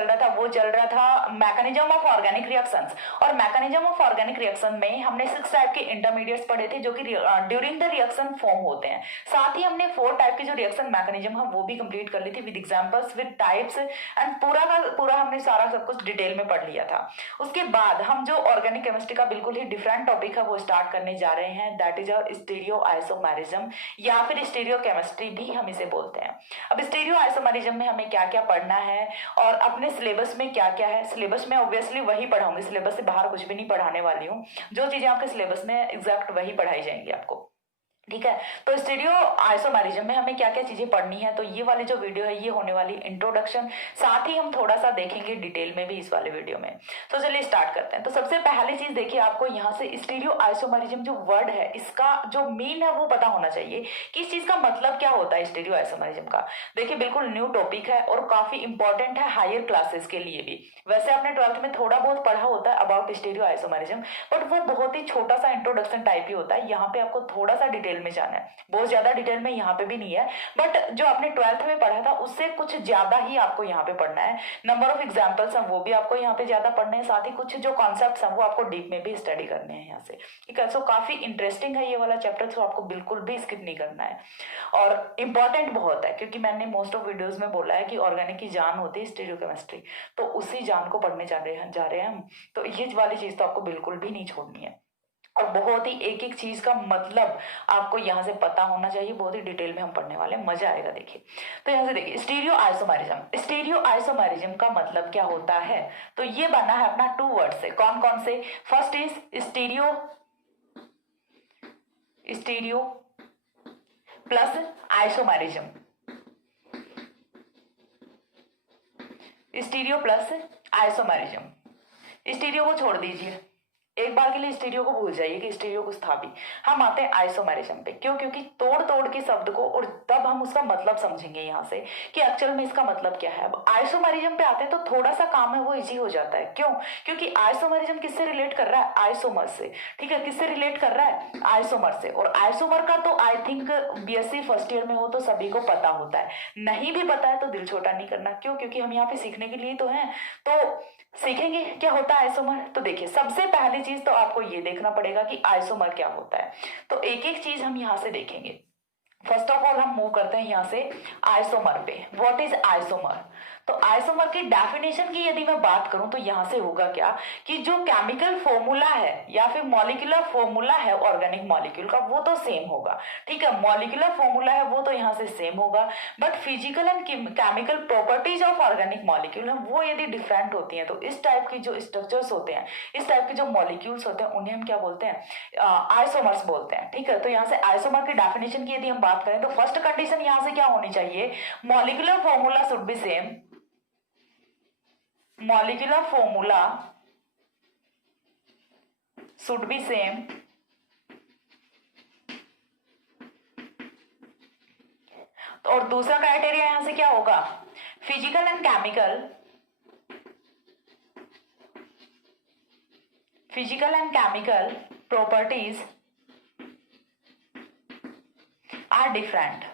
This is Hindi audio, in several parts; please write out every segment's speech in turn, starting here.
चल रहा था वो चल रहा था मैकेनिज्म ऑफ ऑर्गेनिक रिएक्शंस। और मैकेनिज्म ऑफ ऑर्गेनिक रिएक्शन में हमने 6 टाइप के इंटरमीडिएट्स पढ़े थे जो कि ड्यूरिंग द रिएक्शन फॉर्म होते हैं। साथ ही हमने 4 टाइप के जो रिएक्शन मैकेनिज्म है वो भी कंप्लीट कर ली थी with examples with types and पूरा का पूरा हमने सारा सब कुछ डिटेल में पढ़ लिया था। उसके बाद हम जो ऑर्गेनिक केमिस्ट्री का बिल्कुल ही डिफरेंट टॉपिक है वो स्टार्ट करने जा रहे हैं, दैट इज स्टीरियो आइसोमेरिज्म या फिर स्टीरियो केमिस्ट्री भी हम इसे बोलते हैं। अब स्टीरियो आइसोमेरिज्म में हमें क्या क्या पढ़ना है और अपने सिलेबस में क्या क्या है। सिलेबस में ऑब्वियसली वही पढ़ाऊंगी, सिलेबस से बाहर कुछ भी नहीं पढ़ाने वाली हूँ। जो चीजें आपके सिलेबस में एग्जैक्ट वही पढ़ाई जाएंगी आपको, ठीक है। तो स्टीरियो आइसोमेरिज्म में हमें क्या क्या चीजें पढ़नी है, तो ये वाली जो वीडियो है ये होने वाली इंट्रोडक्शन, साथ ही हम थोड़ा सा देखेंगे डिटेल में भी इस वाले वीडियो में। तो चलिए स्टार्ट करते हैं। तो सबसे पहली चीज देखिए, आपको यहाँ से स्टीरियो आइसोमेरिज्म जो वर्ड है इसका जो मीन है वो पता होना चाहिए कि इस चीज का मतलब क्या होता है स्टीरियो आइसोमेरिज्म का। देखिए बिल्कुल न्यू टॉपिक है और काफी इंपॉर्टेंट है हायर क्लासेस के लिए भी। वैसे आपने 12th में थोड़ा बहुत पढ़ा होता है अबाउट स्टीरियो आइसोमेरिज्म, बट वो बहुत ही छोटा सा इंट्रोडक्शन टाइप ही होता है। यहाँ पे आपको थोड़ा सा डिटेल में जाना है, बहुत ज्यादा डिटेल में यहाँ पे भी नहीं है, बट जो आपने 12th में पढ़ा था उससे कुछ ज्यादा ही आपको यहाँ पे पढ़ना है। नंबर ऑफ एग्जांपल्स हैं वो भी आपको यहाँ पे ज्यादा पढ़ने हैं, साथ ही कुछ जो कॉन्सेप्ट्स हैं वो आपको डीप में भी स्टडी करने हैं यहाँ से, ठीक है। सो काफी इंटरेस्टिंग है ये वाला चैप्टर, तो आपको बिल्कुल भी स्किप नहीं करना है और इंपॉर्टेंट बहुत है, क्योंकि मैंने मोस्ट ऑफ वीडियोज में बोला है कि ऑर्गेनिक की जान होती है स्टीरियोकेमिस्ट्री, तो उसी जान को पढ़ने जा रहे हैं हम। तो ये वाली चीज तो आपको बिल्कुल भी नहीं छोड़नी है और बहुत ही एक एक चीज का मतलब आपको यहाँ से पता होना चाहिए। बहुत ही डिटेल में हम पढ़ने वाले हैं, मजा आएगा। देखिए तो यहाँ से देखिए स्टीरियो आइसोमेरिज्म, स्टीरियो आइसोमेरिज्म का मतलब क्या होता है, तो ये बना है अपना 2 वर्ड से। कौन कौन से? First is stereo, stereo plus isomerism, stereo plus isomerism. Stereo को छोड़ दीजिए, एक बार के लिए स्टीरियो को भूल जाइए कि स्टीरियो कुछ था भी। हम आते हैं आइसोमेरिज्म पे, क्यों? क्योंकि तोड़ तोड़ के शब्द को और तब हम उसका मतलब समझेंगे यहाँ से कि एक्चुअल में इसका मतलब क्या है। अब आइसोमेरिज्म पे आते हैं तो थोड़ा सा काम है वो इजी हो जाता है। क्यों? क्योंकि आइसोमेरिज्म किससे रिलेट कर रहा है? आइसोमर से, ठीक है। किससे रिलेट कर रहा है? आइसोमर से। और आइसोमर का तो I think BSc first year में हो तो सभी को पता होता है, नहीं भी पता है तो दिल छोटा नहीं करना। क्यों? क्योंकि हम यहाँ पे सीखने के लिए तो हैं, तो सीखेंगे क्या होता है आइसोमर। तो देखिए सबसे पहली चीज तो आपको ये देखना पड़ेगा कि आइसोमर क्या होता है। तो एक एक चीज हम यहाँ से देखेंगे। फर्स्ट ऑफ ऑल हम मूव करते हैं यहाँ से आइसोमर पे। What is isomer? तो आइसोमर की डेफिनेशन की यदि मैं बात करूं तो यहां से होगा क्या कि जो केमिकल फॉर्मूला है या फिर मॉलिक्यूलर फॉर्मूला है ऑर्गेनिक मॉलिक्यूल का वो तो सेम होगा, ठीक है। मॉलिक्यूलर फॉर्मूला है वो तो यहाँ से सेम होगा, but physical and chemical properties of organic molecule है वो यदि डिफरेंट होती हैं तो इस टाइप की जो स्ट्रक्चर्स होते हैं, इस टाइप के जो मॉलिक्यूल्स होते हैं उन्हें हम क्या बोलते हैं? आइसोमर्स बोलते हैं, ठीक है। तो यहाँ से आइसोमर की डेफिनेशन की यदि हम बात करें तो फर्स्ट कंडीशन यहाँ से क्या होनी चाहिए? Molecular formula should be same, molecular formula should be same, और दूसरा क्राइटेरिया यहां से क्या होगा? Physical and chemical properties are different,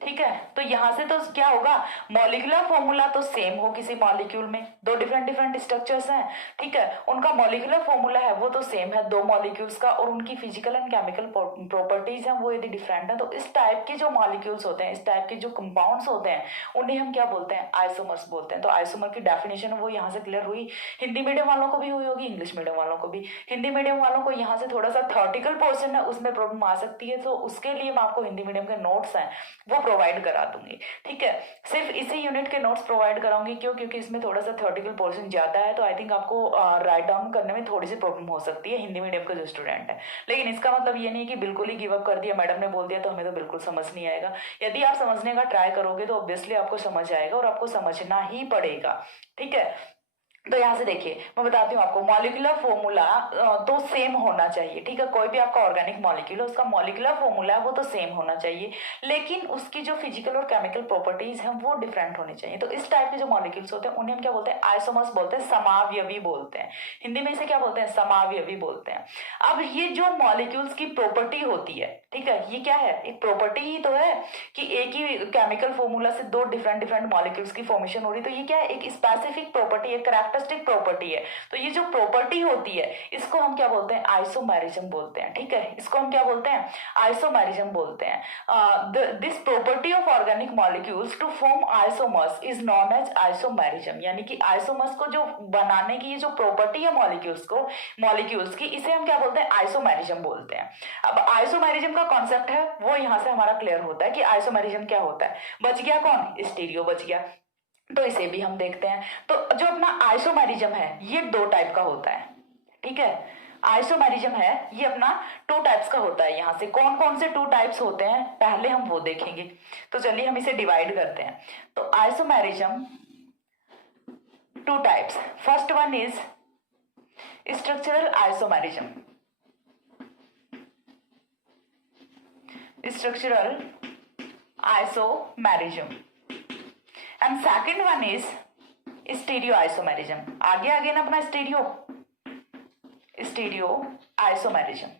ठीक है। तो यहां से तो क्या होगा? मॉलिक्यूलर फॉर्मूला तो सेम हो किसी मॉलिक्यूल में, दो डिफरेंट स्ट्रक्चर्स हैं, ठीक है, उनका मॉलिक्यूलर फॉर्मूला है वो तो सेम है दो मॉलिक्यूल्स का, और उनकी फिजिकल एंड केमिकल प्रॉपर्टीज हैं वो यदि डिफरेंट है तो इस टाइप के जो मॉलिक्यूल्स होते हैं, इस टाइप के जो कंपाउंड्स होते हैं उन्हें हम क्या बोलते हैं? आइसोमर्स बोलते हैं। तो आइसोमर की डेफिनेशन है वो यहाँ से क्लियर हुई। हिंदी मीडियम वालों को भी हुई होगी, इंग्लिश मीडियम वालों को भी। हिंदी मीडियम वालों को यहाँ से थोड़ा सा थ्योरेटिकल पोर्शन है उसमें प्रॉब्लम आ सकती है, तो उसके लिए मैं आपको हिंदी मीडियम के नोट्स हैं वो प्रोवाइड करा दूंगी, ठीक है। सिर्फ इसी यूनिट के नोट्स प्रोवाइड कराऊंगी, क्यों? क्योंकि इसमें थोड़ा सा थ्योरेटिकल पोर्शन ज्यादा है, तो आई थिंक आपको राइट डाउन करने में थोड़ी सी प्रॉब्लम हो सकती है हिंदी मीडियम का जो स्टूडेंट है। लेकिन इसका मतलब ये नहीं है कि बिल्कुल ही गिव अप कर दिया, मैडम ने बोल दिया तो हमें तो बिल्कुल समझ नहीं आएगा। यदि आप समझने का ट्राई करोगे तो ऑब्वियसली आपको समझ आएगा और आपको समझना ही पड़ेगा, ठीक है। तो यहाँ से देखिए मैं बताती हूँ आपको, मॉलिक्यूलर फॉर्मूला तो सेम होना चाहिए, ठीक है। कोई भी आपका ऑर्गेनिक मॉलिक्यूल है उसका मॉलिक्यूलर फॉर्मूला है वो तो सेम होना चाहिए, लेकिन उसकी जो फिजिकल और केमिकल प्रॉपर्टीज हैं वो डिफरेंट होनी चाहिए। तो इस टाइप के जो मॉलिक्यूल्स होते हैं उन्हें हम क्या बोलते हैं? आइसोमर्स बोलते हैं, समावयवी बोलते हैं। हिंदी में इसे क्या बोलते हैं? समावयवी बोलते हैं। अब ये जो मॉलिक्यूल्स की प्रॉपर्टी होती है, ठीक है, ये क्या है, एक प्रॉपर्टी ही तो है कि एक ही केमिकल फॉर्मूला से दो डिफरेंट डिफरेंट मॉलिक्यूल्स की फॉर्मेशन हो रही, तो ये क्या है, एक स्पेसिफिक प्रॉपर्टी, एक कैरेक्टरिस्टिक प्रॉपर्टी है। तो ये जो प्रॉपर्टी होती है इसको हम क्या बोलते हैं, आइसोमेरिज्म बोलते हैं। ठीक है, इसको हम क्या बोलते हैं, आइसोमेरिज्म बोलते हैं। This property of organic molecules to form isomers is known as isomerism, यानी कि आइसोमर्स को जो बनाने की ये जो प्रॉपर्टी है मॉलिक्यूल्स की, इसे हम क्या बोलते हैं, आइसोमेरिज्म बोलते हैं। अब आइसोमेरिज्म का कॉन्सेप्ट है वो यहां से हमारा क्लियर होता है कि आइसोमेरिज्म क्या होता है। बच गया कौन, स्टीरियो बच गया, तो इसे भी हम देखते हैं। तो जो अपना आइसोमेरिज्म है ये दो टाइप का होता है। ठीक है, आइसोमेरिज्म है ये अपना टू टाइप्स का होता है। यहां से कौन कौन से टू टाइप्स होते हैं पहले हम वो देखेंगे। तो चलिए हम इसे डिवाइड करते हैं। तो isomerism two types, first one is structural isomerism, structural isomerism, and second one is stereoisomerism। आगे ना अपना stereoisomerism।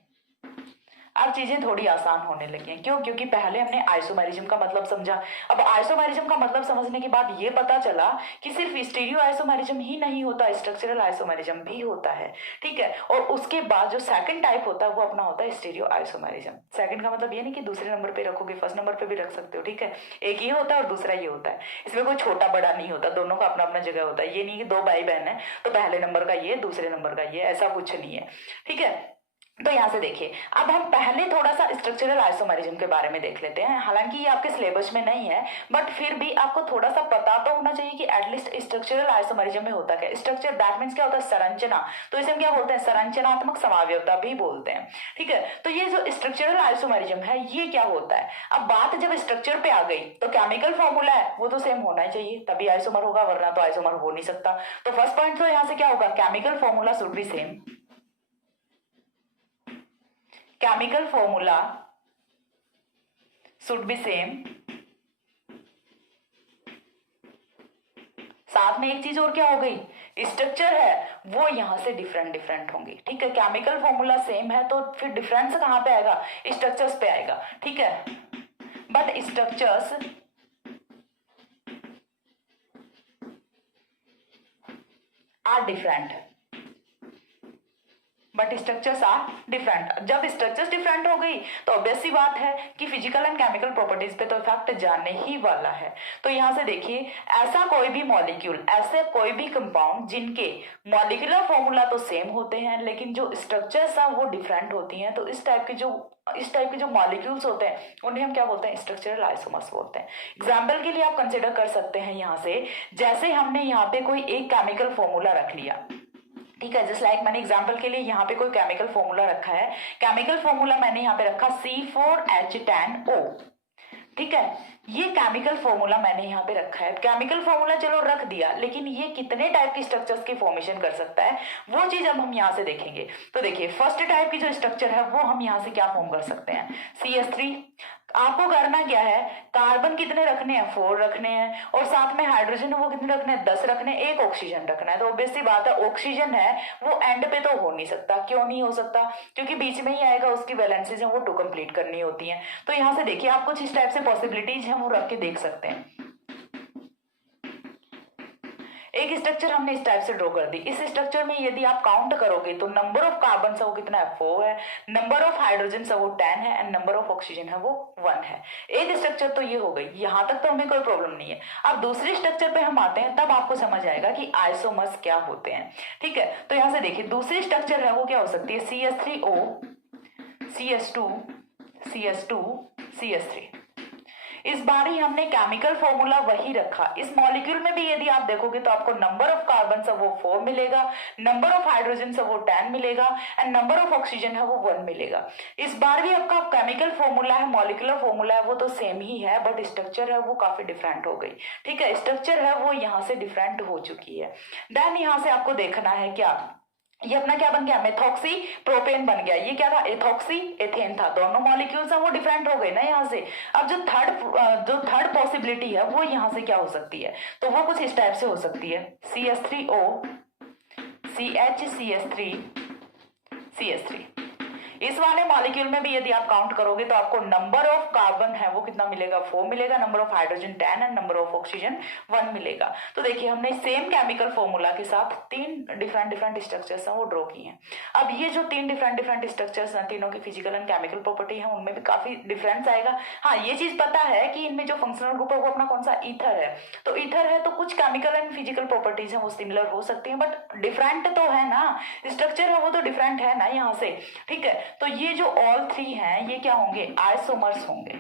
अब चीजें थोड़ी आसान होने लगी हैं, क्यों, क्योंकि पहले हमने आइसोमेरिज्म का मतलब समझा। अब आइसोमेरिज्म का मतलब समझने के बाद ये पता चला कि सिर्फ स्टीरियो आइसोमेरिज्म ही नहीं होता, स्ट्रक्चरल आइसोमेरिज्म भी होता है। ठीक है, और उसके बाद जो सेकंड टाइप होता है वो अपना होता है स्टीरियो आइसोमेरिज्म। सेकंड का मतलब ये नहीं कि दूसरे नंबर पे रखोगे, फर्स्ट नंबर पे भी रख सकते हो। ठीक है, एक ये होता है और दूसरा ये होता है, इसमें कोई छोटा बड़ा नहीं होता, दोनों का अपना अपना जगह होता है। ये नहीं कि दो भाई बहन है तो पहले नंबर का ये दूसरे नंबर का ये, ऐसा कुछ नहीं है। ठीक है, तो यहां से देखिए, अब हम पहले थोड़ा सा स्ट्रक्चरल आइसोमेरिज्म के बारे में देख लेते हैं। हालांकि ये आपके सिलेबस में नहीं है, बट फिर भी आपको थोड़ा सा पता तो होना चाहिए कि एटलीस्ट स्ट्रक्चरल आइसोमेरिज्म में होता क्या। स्ट्रक्चर दैट मींस क्या होता है, संरचना। तो इसे हम क्या बोलते हैं, संरचनात्मक समावयवता भी बोलते हैं। ठीक है, तो ये जो स्ट्रक्चरल आइसोमेरिज्म है ये क्या होता है। अब बात जब स्ट्रक्चर पे आ गई तो केमिकल फॉर्मूला है वो तो सेम होना ही चाहिए, तभी आइसोमर होगा, वरना तो आइसोमर हो नहीं सकता। तो फर्स्ट पॉइंट तो यहां से क्या होगा, chemical formula should be same. Chemical formula should be same। साथ में एक चीज और क्या हो गई, स्ट्रक्चर है वो यहां से डिफरेंट डिफरेंट होंगे। ठीक है, केमिकल फॉर्मूला सेम है तो फिर डिफरेंस कहां पे आएगा, स्ट्रक्चर्स पे आएगा। ठीक है, but structures are different, but structures are different. जब स्ट्रक्चर्स डिफरेंट हो गई तो ऑब्वियस सी बात है कि फिजिकल एंड केमिकल प्रॉपर्टीज पे तो इफेक्ट जाने ही वाला है। तो यहां से देखिए, ऐसा कोई भी मॉलिक्यूल, ऐसे कोई भी कंपाउंड जिनके मॉलिक्यूलर फॉर्मूला तो सेम होते हैं लेकिन जो स्ट्रक्चर्स है वो डिफरेंट होती हैं, तो इस टाइप के जो मॉलिक्यूल्स होते हैं उन्हें हम क्या बोलते हैं, स्ट्रक्चरल आइसोमर्स बोलते हैं। एग्जाम्पल के लिए आप कंसिडर कर सकते हैं यहां से, जैसे हमने यहाँ पे कोई एक केमिकल फॉर्मूला रख लिया। ठीक है, जस्ट लाइक मैंने एग्जांपल के लिए यहाँ पे कोई केमिकल फॉर्मूला रखा है। केमिकल फॉर्मूला मैंने यहाँ पे रखा C4H10O। ठीक है, ये केमिकल फॉर्मूला मैंने यहाँ पे रखा है। केमिकल फॉर्मूला चलो रख दिया, लेकिन ये कितने टाइप की स्ट्रक्चर्स की फॉर्मेशन कर सकता है वो चीज अब हम यहाँ से देखेंगे। तो देखिए, फर्स्ट टाइप की जो स्ट्रक्चर है वो हम यहाँ से क्या फॉर्म कर सकते हैं, CH3। आपको करना क्या है, कार्बन कितने रखने हैं, 4 रखने हैं, और साथ में हाइड्रोजन वो कितने रखने हैं, 10 रखने हैं, एक ऑक्सीजन रखना है। तो ऑब्वियस सी बात है, ऑक्सीजन है वो एंड पे तो हो नहीं सकता। क्यों नहीं हो सकता, क्योंकि बीच में ही आएगा, उसकी वैलेंसीज हैं वो 2 कंप्लीट करनी होती हैं। तो यहां से देखिए, आप कुछ इस टाइप से पॉसिबिलिटीज हैं वो रख के देख सकते हैं। एक स्ट्रक्चर हमने इस टाइप से ड्रॉ कर दी। इस स्ट्रक्चर में यदि आप काउंट करोगे तो नंबर ऑफ कार्बन है वो कितना है, 4 है, नंबर ऑफ हाइड्रोजन है वो 10 है, एंड नंबर ऑफ ऑक्सीजन है वो 1 है। एक स्ट्रक्चर तो ये हो गई, यहां तक तो हमें कोई प्रॉब्लम नहीं है। अब दूसरे स्ट्रक्चर पे हम आते हैं, तब आपको समझ आएगा कि आइसोमर्स क्या होते हैं। ठीक है, तो यहां से देखिए, दूसरी स्ट्रक्चर है वो क्या हो सकती है, CH3O, CH2, CH2, CH3। इस बार ही हमने केमिकल फॉर्मूला वही रखा। इस मॉलिक्यूल में भी यदि आप देखोगे तो आपको नंबर ऑफ कार्बन है वो 4 मिलेगा, नंबर ऑफ हाइड्रोजन है वो 10 मिलेगा, एंड नंबर ऑफ ऑक्सीजन है वो 1 मिलेगा। इस बार भी आपका केमिकल फॉर्मूला है, मॉलिक्यूलर फॉर्मूला है वो तो सेम ही है, बट स्ट्रक्चर है वो काफी डिफरेंट हो गई। ठीक है, स्ट्रक्चर है वो यहाँ से डिफरेंट हो चुकी है। देन यहाँ से आपको देखना है क्या, ये अपना क्या बन गया, मेथॉक्सी प्रोपेन बन गया। ये क्या था, एथॉक्सी एथेन था। दोनों मॉलिक्यूल्स हैं वो डिफरेंट हो गए ना यहाँ से। अब जो थर्ड पॉसिबिलिटी है वो यहाँ से क्या हो सकती है, तो वो कुछ इस टाइप से हो सकती है, CH3O, CH, CH3, CH3। इस वाले मॉलिक्यूल में भी यदि आप काउंट करोगे तो आपको नंबर ऑफ कार्बन है वो कितना मिलेगा, 4 मिलेगा, number of hydrogen 10 and number of oxygen 1 मिलेगा। तो देखिए हमने सेम केमिकल फॉर्मूला के साथ 3 डिफरेंट स्ट्रक्चर्स हैं वो ड्रॉ किए हैं। अब ये जो 3 डिफरेंट स्ट्रक्चर्स हैं, तीनों की फिजिकल एंड केमिकल प्रॉपर्टी है, उनमें भी काफी डिफरेंस आएगा। हाँ, ये चीज पता है कि इनमें जो फंक्शनल ग्रुप है वो अपना कौन सा, ईथर है। तो ईथर है तो कुछ केमिकल एंड फिजिकल प्रॉपर्टीज हैं वो सिमिलर हो सकती हैं, बट डिफरेंट तो है ना, स्ट्रक्चर है वो तो डिफरेंट है ना यहाँ से, ठीक है। तो ये जो ऑल 3 हैं ये क्या होंगे, आइसोमर्स होंगे,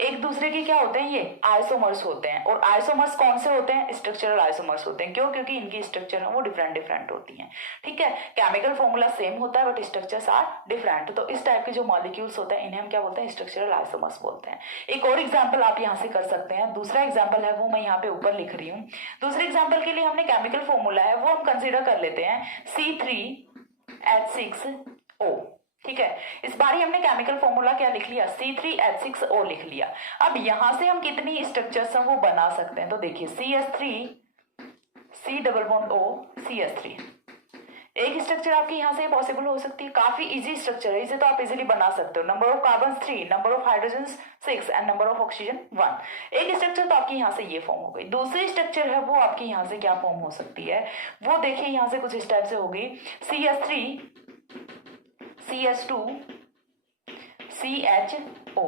एक दूसरे के क्या होते हैं, ये आइसोमर्स होते हैं। और आइसोमर्स कौन से होते हैं, स्ट्रक्चरल आइसोमर्स होते हैं। क्यों, क्योंकि इनकी स्ट्रक्चर है वो डिफरेंट होती हैं, ठीक है। केमिकल फॉर्मूला सेम होता है बट स्ट्रक्चर्स आर डिफरेंट। तो इस टाइप के जो मॉलिक्यूल्स होते हैं इन्हें हम क्या बोलते हैं, स्ट्रक्चरल आइसोमर्स बोलते हैं। एक और एग्जाम्पल आप यहाँ से कर सकते हैं, दूसरा एग्जाम्पल है वो मैं यहाँ पे ऊपर लिख रही हूँ। दूसरे एग्जाम्पल के लिए हमने केमिकल फॉर्मूला है वो हम कंसिडर कर लेते हैं C3H6O, ठीक है। इस बार ही हमने केमिकल फॉर्मूला क्या लिख लिया, C3H6O लिख लिया। अब यहां से हम कितनी स्ट्रक्चर्स हैं वो बना सकते हैं, तो देखिए CH3 C+O CH3 एक स्ट्रक्चर आपकी यहां से पॉसिबल हो सकती है, काफी इजी स्ट्रक्चर है, इसे तो आप इजीली बना सकते हो। Number of carbon 3, number of hydrogen 6 and number of oxygen 1। एक स्ट्रक्चर तो आपकी यहां से ये फॉर्म हो गई। दूसरी स्ट्रक्चर है वो आपकी यहां से क्या फॉर्म हो सकती है, वो देखिए यहां से कुछ इस टाइप से होगी, CH3 CH2 CHO।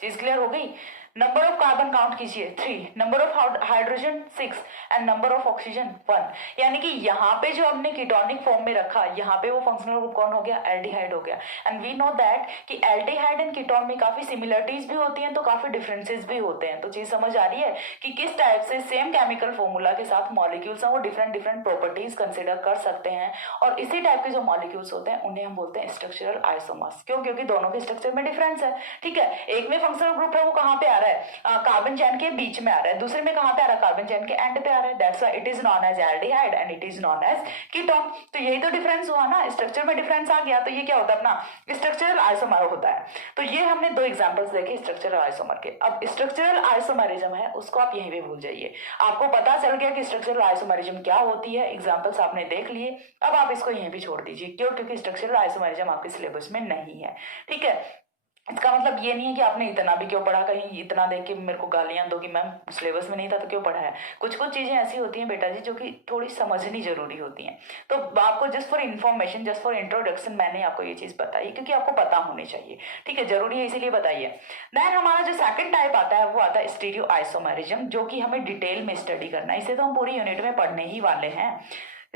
चीज क्लियर हो गई। नंबर ऑफ कार्बन काउंट कीजिए 3, number of hydrogen 6 and number of oxygen 1। यानी कि यहाँ पे जो हमने कीटोनिक फॉर्म में रखा, यहाँ पे वो फंक्शनल ग्रुप कौन हो गया, एल्डिहाइड हो गया। एंड वी नो दैट कि एल्डिहाइड एंड कीटोन में काफी सिमिलरिटीज भी होती हैं तो काफी डिफरेंसेस भी होते हैं। तो चीज समझ आ रही है कि किस टाइप से सेम केमिकल फॉर्मूला के साथ मॉलिक्यूल्स हैं वो डिफरेंट प्रॉपर्टीज कंसिडर कर सकते हैं। और इसी टाइप के जो मॉलिक्यूल्स होते हैं उन्हें हम बोलते हैं स्ट्रक्चरल आइसोमर्स। क्यों, क्योंकि दोनों के स्ट्रक्चर में डिफरेंस है, ठीक है। एक में फंक्शनल ग्रुप है वो कहाँ पे आ रहा है, कार्बन चेन के बीच में आ रहा है, दूसरे में कहां पे आ रहा है, कार्बन चेन के एंड पे आ रहा है। That's why it is known as aldehyde and it is known as ketone. तो यही तो डिफरेंस हुआ ना, स्ट्रक्चर में डिफरेंस आ गया तो ये क्या होता है, अपना स्ट्रक्चरल आइसोमर होता है। तो ये हमने 2 एग्जांपल्स देखे स्ट्रक्चरल आइसोमर के। अब स्ट्रक्चरल आइसोमरिज्म है उसको आप यहीं पे भूल जाइए। आपको पता चल गया कि स्ट्रक्चरल आइसोमरिज्म क्या होती है, एग्जांपल्स आपने देख लिए, अब आप इसको यहीं पे छोड़ दीजिए। क्यों, क्योंकि स्ट्रक्चरल आइसोमरिज्म आपके सिलेबस में नहीं है, ठीक है। इसका मतलब ये नहीं है कि आपने इतना भी क्यों पढ़ा, कहीं इतना देख के मेरे को गालियां दो कि मैम सिलेबस में नहीं था तो क्यों पढ़ा है। कुछ चीजें ऐसी होती हैं बेटा जी जो कि थोड़ी समझनी जरूरी होती हैं। तो आपको just for information, just for introduction मैंने आपको ये चीज बताई क्योंकि आपको पता होनी चाहिए, ठीक है, जरूरी है इसीलिए बताइए। देन हमारा जो सेकंड टाइप आता है वो आता है स्टीरियो आइसोमरिज्म, जो कि हमें डिटेल में स्टडी करना है। इसे तो हम पूरी यूनिट में पढ़ने ही वाले हैं।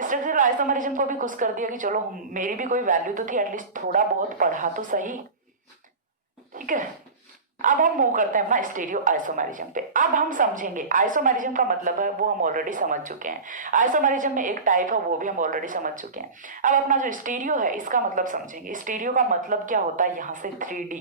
स्ट्रक्चरल आइसोमरिज्म को भी खुश कर दिया कि चलो मेरी भी कोई वैल्यू तो थी, एटलीस्ट थोड़ा बहुत पढ़ा तो सही, ठीक है। अब हम मूव करते हैं अपना स्टीरियो आइसोमरिज्म पे। अब हम समझेंगे आइसोमरिज्म का मतलब है वो हम ऑलरेडी समझ चुके हैं। आइसोमरिज्म में एक टाइप है वो भी हम ऑलरेडी समझ चुके हैं। अब अपना जो स्टीरियो है इसका मतलब समझेंगे। स्टीरियो का मतलब क्या होता है, यहां से 3D,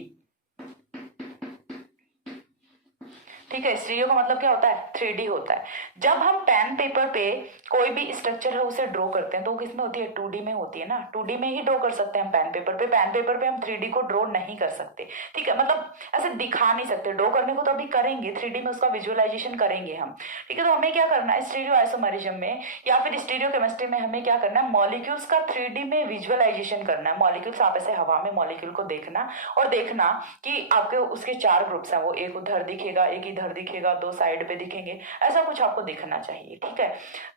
ठीक है। स्टीरियो का मतलब क्या होता है, 3D होता है। जब हम पेन पेपर पे कोई भी स्ट्रक्चर है उसे ड्रॉ करते हैं तो किसमें होती है, 2D में होती है ना। 2D में ही ड्रॉ कर सकते हैं हम पेन पेपर पे। पेन पेपर पे हम 3D को ड्रॉ नहीं कर सकते, ठीक है, मतलब ऐसे दिखा नहीं सकते। ड्रॉ करने को तो अभी करेंगे, 3D में उसका विजुअलाइजेशन करेंगे हम, ठीक है। तो हमें क्या करना है स्टीरियो आइसोमरिज्म में या फिर स्टीरियो केमिस्ट्री में, हमें क्या करना है, मॉलिक्यूल्स का 3D में विजुअलाइजेशन करना है। मॉलिक्यूल्स आप ऐसे हवा में मॉलिक्यूल को देखना और देखना कि आपके उसके 4 ग्रुप्स हैं, वो एक उधर दिखेगा, एक इधर दिखेगा, 2 साइड पे दिखेंगे, ऐसा कुछ आपको दिखना चाहिए, ठीक है।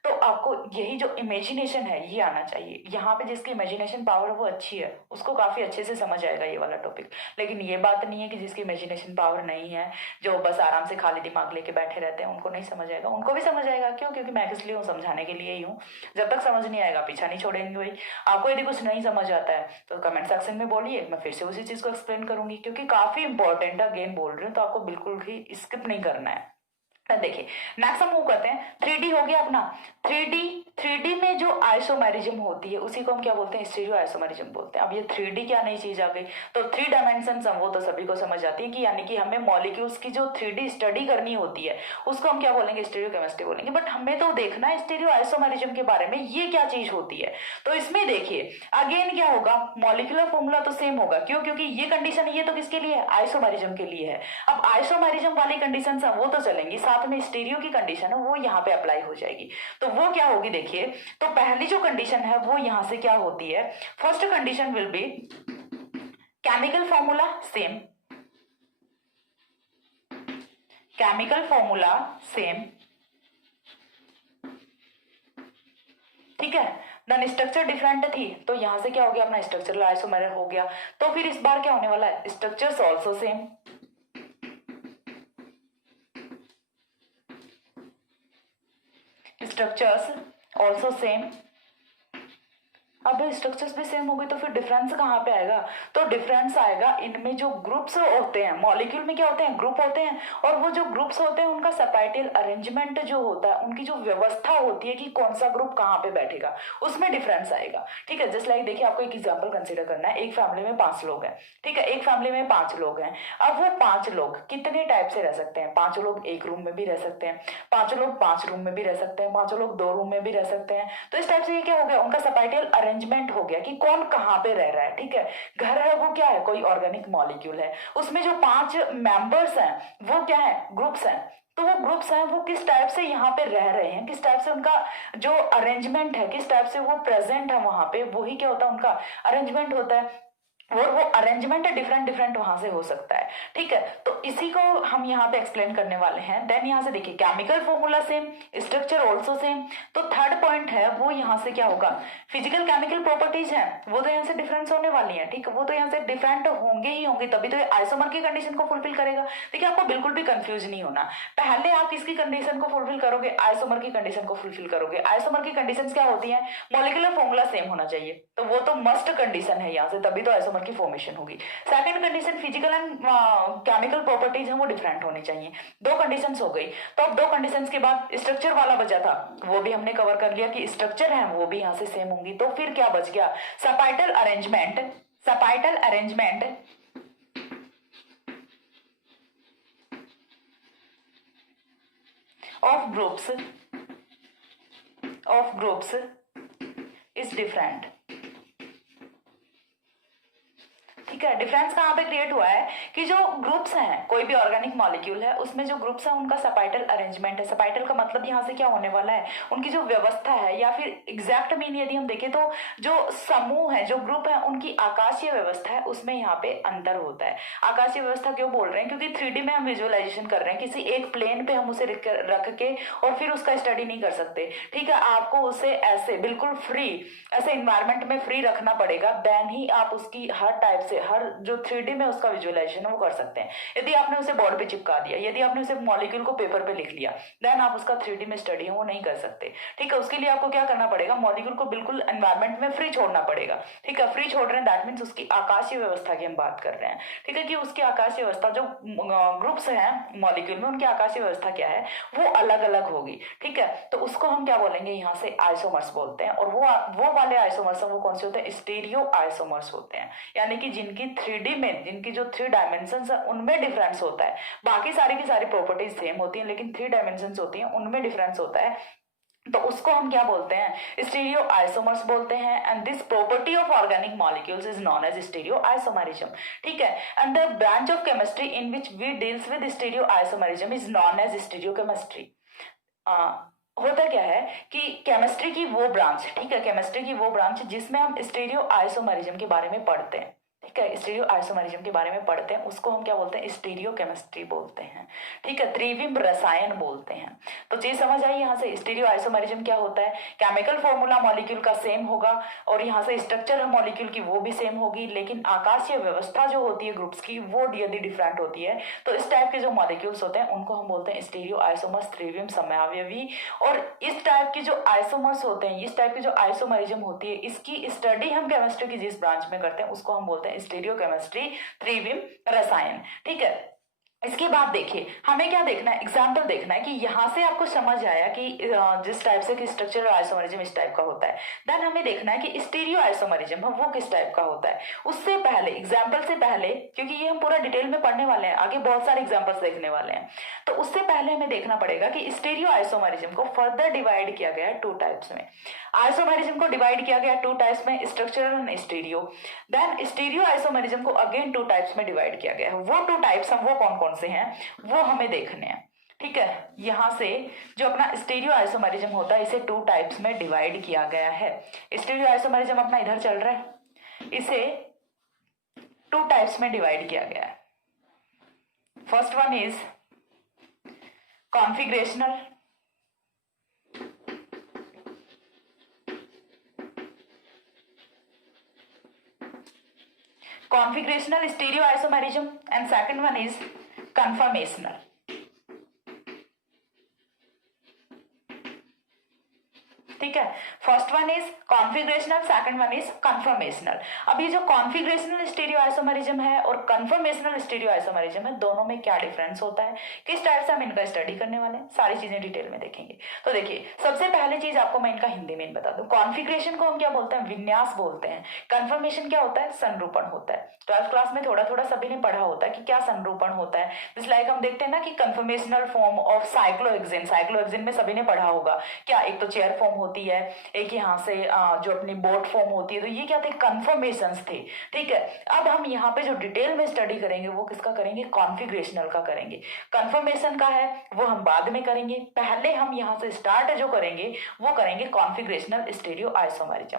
तो आपको यही जो इमेजिनेशन है ये आना चाहिए। यहाँ पे जिसकी इमेजिनेशन पावर वो अच्छी है उसको काफी अच्छे से समझ आएगा ये वाला टॉपिक। लेकिन ये बात नहीं है कि जिसकी इमेजिनेशन पावर नहीं है, जो बस आराम से खाली दिमाग लेके बैठे रहते हैं, उनको नहीं समझ आएगा। उनको भी समझ आएगा। क्यों, क्योंकि मैं इसलिए हूँ, समझाने के लिए ही हूँ। जब तक समझ नहीं आएगा पीछा नहीं छोड़ेंगे भाई। आपको यदि कुछ नहीं समझ आता है तो कमेंट सेक्शन में बोलिए, मैं फिर से उसी चीज को एक्सप्लेन करूंगी, क्योंकि काफी इंपॉर्टेंट है। अगेन बोल रही हूँ तो आपको बिल्कुल भी स्किप नहीं करना है। देखिए नेक्स्ट हम मूव करते हैं। 3D हो गया अपना। 3D में जो आइसोमेरिज्म होती है उसी को हम क्या बोलते हैं, स्टीरियो आइसोमेरिज्म बोलते हैं। अब ये 3D क्या नई चीज आ गई, तो 3 डायमेंशन वो तो सभी को समझ आती है कि यानी कि हमें मॉलिक्यूल्स की जो 3D स्टडी करनी होती है उसको हम क्या बोलेंगे, स्टीरियो केमिस्ट्री बोलेंगे। बट हमें तो देखना है स्टीरियो आइसोमेरिज्म के बारे में, ये क्या चीज होती है। तो इसमें देखिए अगेन क्या होगा, मॉलिक्यूलर फॉर्मूला तो सेम होगा। क्यों, क्योंकि ये कंडीशन ये तो किसके लिए है, आइसोमेरिज्म के लिए है। अब आइसोमेरिज्म वाली कंडीशन वो तो चलेंगी, साथ में स्टीरियो की कंडीशन है वो यहाँ पे अप्लाई हो जाएगी। तो वो क्या होगी देखिए, देखिए तो पहली जो कंडीशन है वो यहां से क्या होती है, first condition will be chemical formula same, chemical formula same, ठीक है। देन स्ट्रक्चर डिफरेंट थी तो यहां से क्या हो गया, अपना स्ट्रक्चरल आइसोमर हो गया। तो फिर इस बार क्या होने वाला है, structures also same, structures also same. अब स्ट्रक्चर्स भी सेम हो गई तो फिर डिफरेंस कहाँ पे आएगा, तो डिफरेंस आएगा इनमें जो ग्रुप्स होते हैं, मॉलिक्यूल में क्या होते हैं, ग्रुप होते हैं, और वो जो ग्रुप्स होते हैं उनका सेपरेटियल अरेंजमेंट जो होता है, उनकी जो व्यवस्था होती है कि कौन सा ग्रुप कहाँ पे बैठेगा, उसमें डिफरेंस आएगा। ठीक है, जस्ट लाइक देखिए आपको एक एग्जाम्पल कंसिडर करना है, एक फैमिली में 5 लोग हैं, ठीक है, एक फैमिली में 5 लोग हैं। अब वो 5 लोग कितने टाइप से रह सकते हैं, 5 लोग एक रूम में भी रह सकते हैं, 5 लोग 5 रूम में भी रह सकते हैं, 5 लोग 2 रूम में भी रह सकते हैं। तो इस टाइप से ये क्या हो गया, उनका सेपरेटियल अरेंजमेंट हो गया कि कौन कहां पे रह रहा है। ठीक है, घर है वो क्या है, कोई ऑर्गेनिक मॉलिक्यूल है, उसमें जो 5 मेंबर्स हैं वो क्या है, ग्रुप्स हैं। तो वो ग्रुप्स हैं वो किस टाइप से यहाँ पे रह रहे हैं, किस टाइप से उनका जो अरेंजमेंट है, किस टाइप से वो प्रेजेंट है वहां पे, वही क्या होता है, उनका अरेंजमेंट होता है। और वो अरेंजमेंट डिफरेंट डिफरेंट वहां से हो सकता है। ठीक है, तो इसी को हम यहाँ पे एक्सप्लेन करने वाले हैं। देन यहाँ से देखिए chemical formula same, structure also same. तो थर्ड पॉइंट है वो यहाँ से क्या होगा, फिजिकल केमिकल प्रॉपर्टीज हैं वो तो यहाँ से डिफरेंस होने वाली है। ठीक है, वो तो यहाँ से डिफरेंट होंगे ही होंगे, तभी तो ये आइसोमर की कंडीशन को फुलफिल करेगा। देखिए आपको बिल्कुल भी कंफ्यूज नहीं होना, पहले आप किसकी कंडीशन को फुलफिल करोगे, आइसोमर की कंडीशन को फुलफिल करोगे। आइसोमर की कंडीशन क्या होती है, मॉलिक्यूलर फॉर्मूला सेम होना चाहिए, तो वो तो मस्ट कंडीशन है यहाँ से, तभी तो आइसोमर की फॉर्मेशन होगी। Second condition, physical and chemical properties है वो डिफरेंट होनी चाहिए। 2 कंडीशंस हो गई। तो अब 2 कंडीशंस के बाद स्ट्रक्चर वाला बचा था, वो भी हमने कवर कर लिया कि स्ट्रक्चर है वो भी यहाँ से सेम होंगी। तो फिर क्या बच गया, spatial arrangement, spatial arrangement of groups is different. ठीक है, डिफरेंस कहाँ पे क्रिएट हुआ है कि जो ग्रुप्स हैं, कोई भी ऑर्गेनिक मॉलिक्यूल है उसमें जो ग्रुप्स हैं उनका सेपाइटल अरेंजमेंट है। सेपाइटल का मतलब यहाँ से क्या होने वाला है, उनकी जो व्यवस्था है, या फिर एग्जैक्ट मीन यदि हम देखें तो जो समूह है, जो ग्रुप है, उनकी आकाशीय व्यवस्था है उसमें यहाँ पे अंतर होता है। आकाशीय व्यवस्था क्यों बोल रहे हैं, क्योंकि 3D में हम विजुअलाइजेशन कर रहे हैं, किसी एक प्लेन पे हम उसे रख के और फिर उसका स्टडी नहीं कर सकते। ठीक है, आपको उसे ऐसे बिल्कुल फ्री, ऐसे इन्वायरमेंट में फ्री रखना पड़ेगा, देन ही आप उसकी हर टाइप से, हर जो 3D में उसका विजुअलाइजेशन है वो कर सकते हैं। यदि आपने उसे बोर्ड पे चिपका दिया, यदि आपने उसे मॉलिक्यूल को पेपर पे लिख लिया, देन आप उसका 3D में स्टडी है वो नहीं कर सकते। ठीक है, उसके लिए आपको क्या करना पड़ेगा, मॉलिक्यूल को बिल्कुल एनवायरमेंट में फ्री छोड़ना पड़ेगा। ठीक है, फ्री छोड़ रहे हैं दैट मीन्स उसकी आकाशीय व्यवस्था की हम बात कर रहे हैं। ठीक है, कि उसकी आकाशीय व्यवस्था, जो ग्रुप्स हैं मॉलिक्यूल में, उनकी आकाशीय व्यवस्था क्या है, वो अलग अलग होगी। ठीक है, तो उसको हम क्या बोलेंगे, यहाँ से आइसोमर्स बोलते हैं। और वो वाले आइसोमर्स वो कौन से होते हैं, स्टीरियो आइसोमर्स होते हैं, यानी कि जिनकी 3D में, जिनकी जो 3 डायमेंशंस है उनमें डिफरेंस होता है। बाकी सारी की सारी प्रॉपर्टीज सेम होती हैं, लेकिन 3 डायमेंशंस होती हैं उनमें डिफरेंस होता है। तो उसको हम क्या बोलते हैं, स्टीरियो आइसोमर्स बोलते हैं। And this property of organic molecules is known as stereo isomerism. ठीक है, and the branch of chemistry in which we deals with stereo isomerism is known as stereo chemistry. होता क्या है कि केमिस्ट्री की वो ब्रांच, ठीक है, केमिस्ट्री की वो ब्रांच जिसमें हम स्टीरियो आइसोमरिज्म के बारे में पढ़ते हैं। ठीक है, स्टीरियो आइसोमरिज्म के बारे में पढ़ते हैं, उसको हम क्या बोलते हैं, स्टीरियो केमिस्ट्री बोलते हैं। ठीक है, त्रिविम रसायन बोलते हैं। तो चीज समझ आई यहाँ से, स्टीरियो आइसोमरिज्म क्या होता है, केमिकल फॉर्मूला मॉलिक्यूल का सेम होगा और यहाँ से स्ट्रक्चर है मॉलिक्यूल की वो भी सेम होगी, लेकिन आकाशीय व्यवस्था जो होती है ग्रुप्स की वो यदि डिफरेंट होती है। तो इस टाइप के जो मॉलिक्यूल्स होते हैं उनको हम बोलते हैं स्टीरियो आइसोमर्स, त्रिविम समयावयवी। और इस टाइप की जो आइसोमर्स होते हैं, इस टाइप की जो आइसोमरिज्म होती है, इसकी स्टडी हम केमिस्ट्री की जिस ब्रांच में करते हैं उसको हम बोलते हैं स्टीरियो केमिस्ट्री, त्रिविम रसायन। ठीक है, इसके बाद देखिए हमें क्या देखना है, एग्जाम्पल देखना है कि यहां से आपको समझ आया कि जिस टाइप से कि स्ट्रक्चरल आइसोमरिज्म इस टाइप का होता है, देन हमें देखना है कि स्टीरियो आइसोमरिज्म वो किस टाइप का होता है। उससे पहले, एग्जाम्पल से पहले, क्योंकि ये हम पूरा डिटेल में पढ़ने वाले हैं, आगे बहुत सारे एग्जाम्पल्स देखने वाले हैं, तो उससे पहले हमें देखना पड़ेगा कि स्टीरियो आइसोमरिज्म को फर्दर डिवाइड किया गया है 2 टाइप्स में। आइसोमरिज्म को डिवाइड किया गया 2 टाइप्स में, structural and stereo. Then stereo isomerism को अगेन 2 टाइप्स में डिवाइड किया गया है। वो 2 टाइप्स हम वो कौन कौन से हैं वो हमें देखने हैं। ठीक है, यहां से जो अपना स्टीरियो आइसोमरिज्म होता है इसे 2 टाइप्स में डिवाइड किया गया है। स्टीरियो आइसोमरिज्म अपना इधर चल रहा है, इसे 2 टाइप्स में डिवाइड किया गया है। First one is configurational, stereoisomerism, and second one is conformational. ठीक है, first one is configurational, second one is conformational. अब ये जो कॉन्फिगरेशनल स्टीरियो आइसोमरिज्म है और कन्फर्मेशनल स्टीरियो आइसोमरिज्म है, दोनों में क्या डिफरेंस होता है, किस टाइप से हम इनका स्टडी करने वाले हैं, सारी चीजें डिटेल में देखेंगे। तो देखिए, सबसे पहले चीज आपको मैं इनका हिंदी में बता दूं। कॉन्फिगरेशन को हम क्या बोलते हैं, विन्यास बोलते हैं। कन्फर्मेशन क्या होता है, संरूपण होता है। 12th क्लास में थोड़ा थोड़ा सभी ने पढ़ा होता है कि क्या संरूपण होता है। जिस लाइक हम देखते हैं ना कि conformational form of cyclohexane, cyclohexane में सभी ने पढ़ा होगा क्या, एक तो चेयर फॉर्म होती है, एक यहाँ से जो अपनी बोट फॉर्म होती है। तो ये क्या थे, कन्फर्मेशंस थे। ठीक है, अब हम यहाँ पे जो डिटेल में स्टडी करेंगे वो किसका करेंगे, कॉन्फिगरेशनल का करेंगे। कन्फर्मेशन का है वो हम बाद में करेंगे, पहले हम यहाँ से स्टार्ट जो करेंगे वो करेंगे कॉन्फिगरेशनल स्टीरियो आइसोमरिज्म।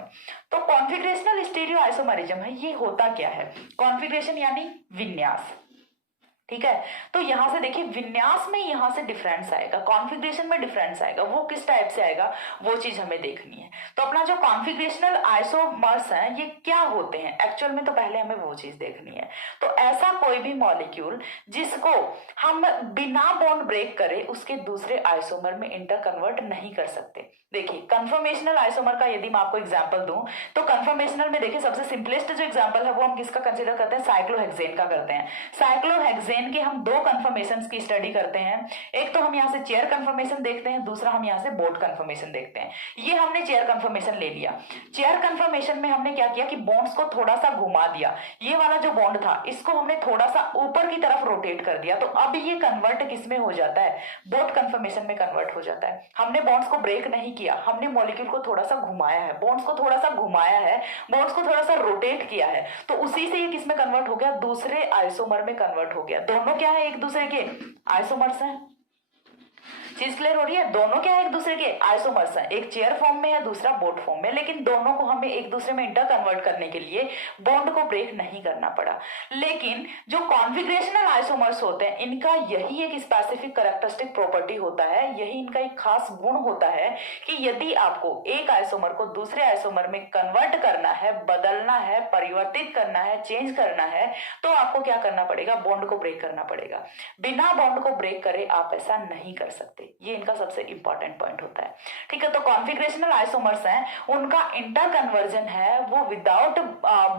तो कॉन्फिगरेशनल स्टीरियो आइसोमरिज्म है, ये होता क्या है, कॉन्फिगरेशन यानी विन्यास। ठीक है, तो यहां से देखिए विन्यास में यहां से डिफरेंस आएगा, कॉन्फिगरेशन में डिफरेंस आएगा, वो किस टाइप से आएगा वो चीज हमें देखनी है। तो अपना जो कॉन्फिगरेशनल आइसोमर्स है ये क्या होते हैं एक्चुअल में, तो पहले हमें वो चीज देखनी है। तो ऐसा कोई भी मॉलिक्यूल जिसको हम बिना बॉन्ड ब्रेक करे उसके दूसरे आइसोमर में इंटर कन्वर्ट नहीं कर सकते। देखिए कन्फर्मेशनल आइसोमर का यदि मैं आपको एग्जांपल दूं तो कन्फर्मेशनल में देखिए सबसे सिंपलेस्ट जो एग्जांपल है वो हम किसका कंसीडर करते हैं, साइक्लोहेक्सेन का करते हैं। साइक्लोहेक्सेन के हम 2 कन्फर्मेशंस की स्टडी करते हैं, एक तो हम यहाँ से चेयर कन्फर्मेशन देखते हैं, दूसरा हम यहाँ से बोट कन्फर्मेशन देखते हैं। ये हमने चेयर कन्फर्मेशन ले लिया। चेयर कन्फर्मेशन में हमने क्या किया कि बॉन्ड्स को थोड़ा सा घुमा दिया, ये वाला जो बॉन्ड था इसको हमने थोड़ा सा ऊपर की तरफ रोटेट कर दिया, तो अब ये कन्वर्ट किस में हो जाता है, बोट कन्फर्मेशन में कन्वर्ट हो जाता है। हमने बॉन्ड्स को ब्रेक नहीं किया, हमने मॉलिक्यूल को थोड़ा सा घुमाया है, बॉन्ड्स को थोड़ा सा घुमाया है, बॉन्ड्स को थोड़ा सा रोटेट किया है, तो उसी से ये किस में कन्वर्ट हो गया, दूसरे आइसोमर में कन्वर्ट हो गया। दोनों क्या है, एक दूसरे के आइसोमर्स हैं। चीज क्लियर हो रही है, दोनों क्या है, एक दूसरे के आइसोमर्स हैं, एक चेयर फॉर्म में है दूसरा बोट फॉर्म में, लेकिन दोनों को हमें एक दूसरे में इंटर कन्वर्ट करने के लिए बॉन्ड को ब्रेक नहीं करना पड़ा। लेकिन जो कॉन्फिगरेशनल आइसोमर्स होते हैं इनका यही एक स्पेसिफिक कैरेक्टरिस्टिक प्रॉपर्टी होता है, यही इनका एक खास गुण होता है कि यदि आपको एक आइसोमर को दूसरे आइसोमर में कन्वर्ट करना है, बदलना है, परिवर्तित करना है, चेंज करना है, तो आपको क्या करना पड़ेगा, बॉन्ड को ब्रेक करना पड़ेगा। बिना बॉन्ड को ब्रेक करे आप ऐसा नहीं कर सकते, ये इनका सबसे इंपॉर्टेंट पॉइंट होता है। ठीक है, तो कॉन्फिगरेशनल आइसोमर्स हैं उनका इंटर कन्वर्जन है वो without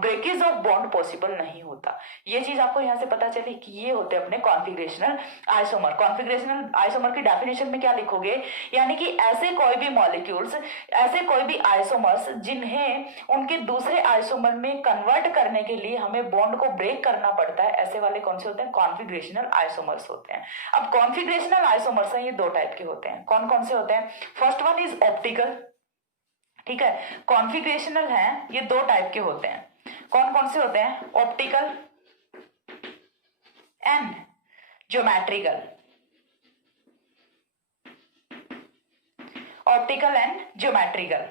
breakage of bond possible नहीं होता। ये चीज आपको यहां से पता चली कि ये होते हैं अपने कॉन्फिगरेशनल आइसोमर। कॉन्फिगरेशनल आइसोमर की डेफिनेशन में क्या लिखोगे, यानी कि ऐसे कोई भी मॉलिक्यूल्स, ऐसे कोई भी आइसोमर्स जिन्हें उनके दूसरे आइसोमर में कन्वर्ट करने के लिए हमें बॉन्ड को ब्रेक करना पड़ता है, ऐसे वाले कौन से होते हैं, कॉन्फिगरेशनल आइसोमर्स होते हैं। अब कॉन्फिगरेशनल आइसोमर्स ये 2 टाइप के होते हैं, कौन कौन से होते हैं, फर्स्ट वन इज ऑप्टिकल। ठीक है, कॉन्फिगरेशनल है ये 2 टाइप के होते हैं, कौन कौन से होते हैं, optical and geometrical. Optical and geometrical,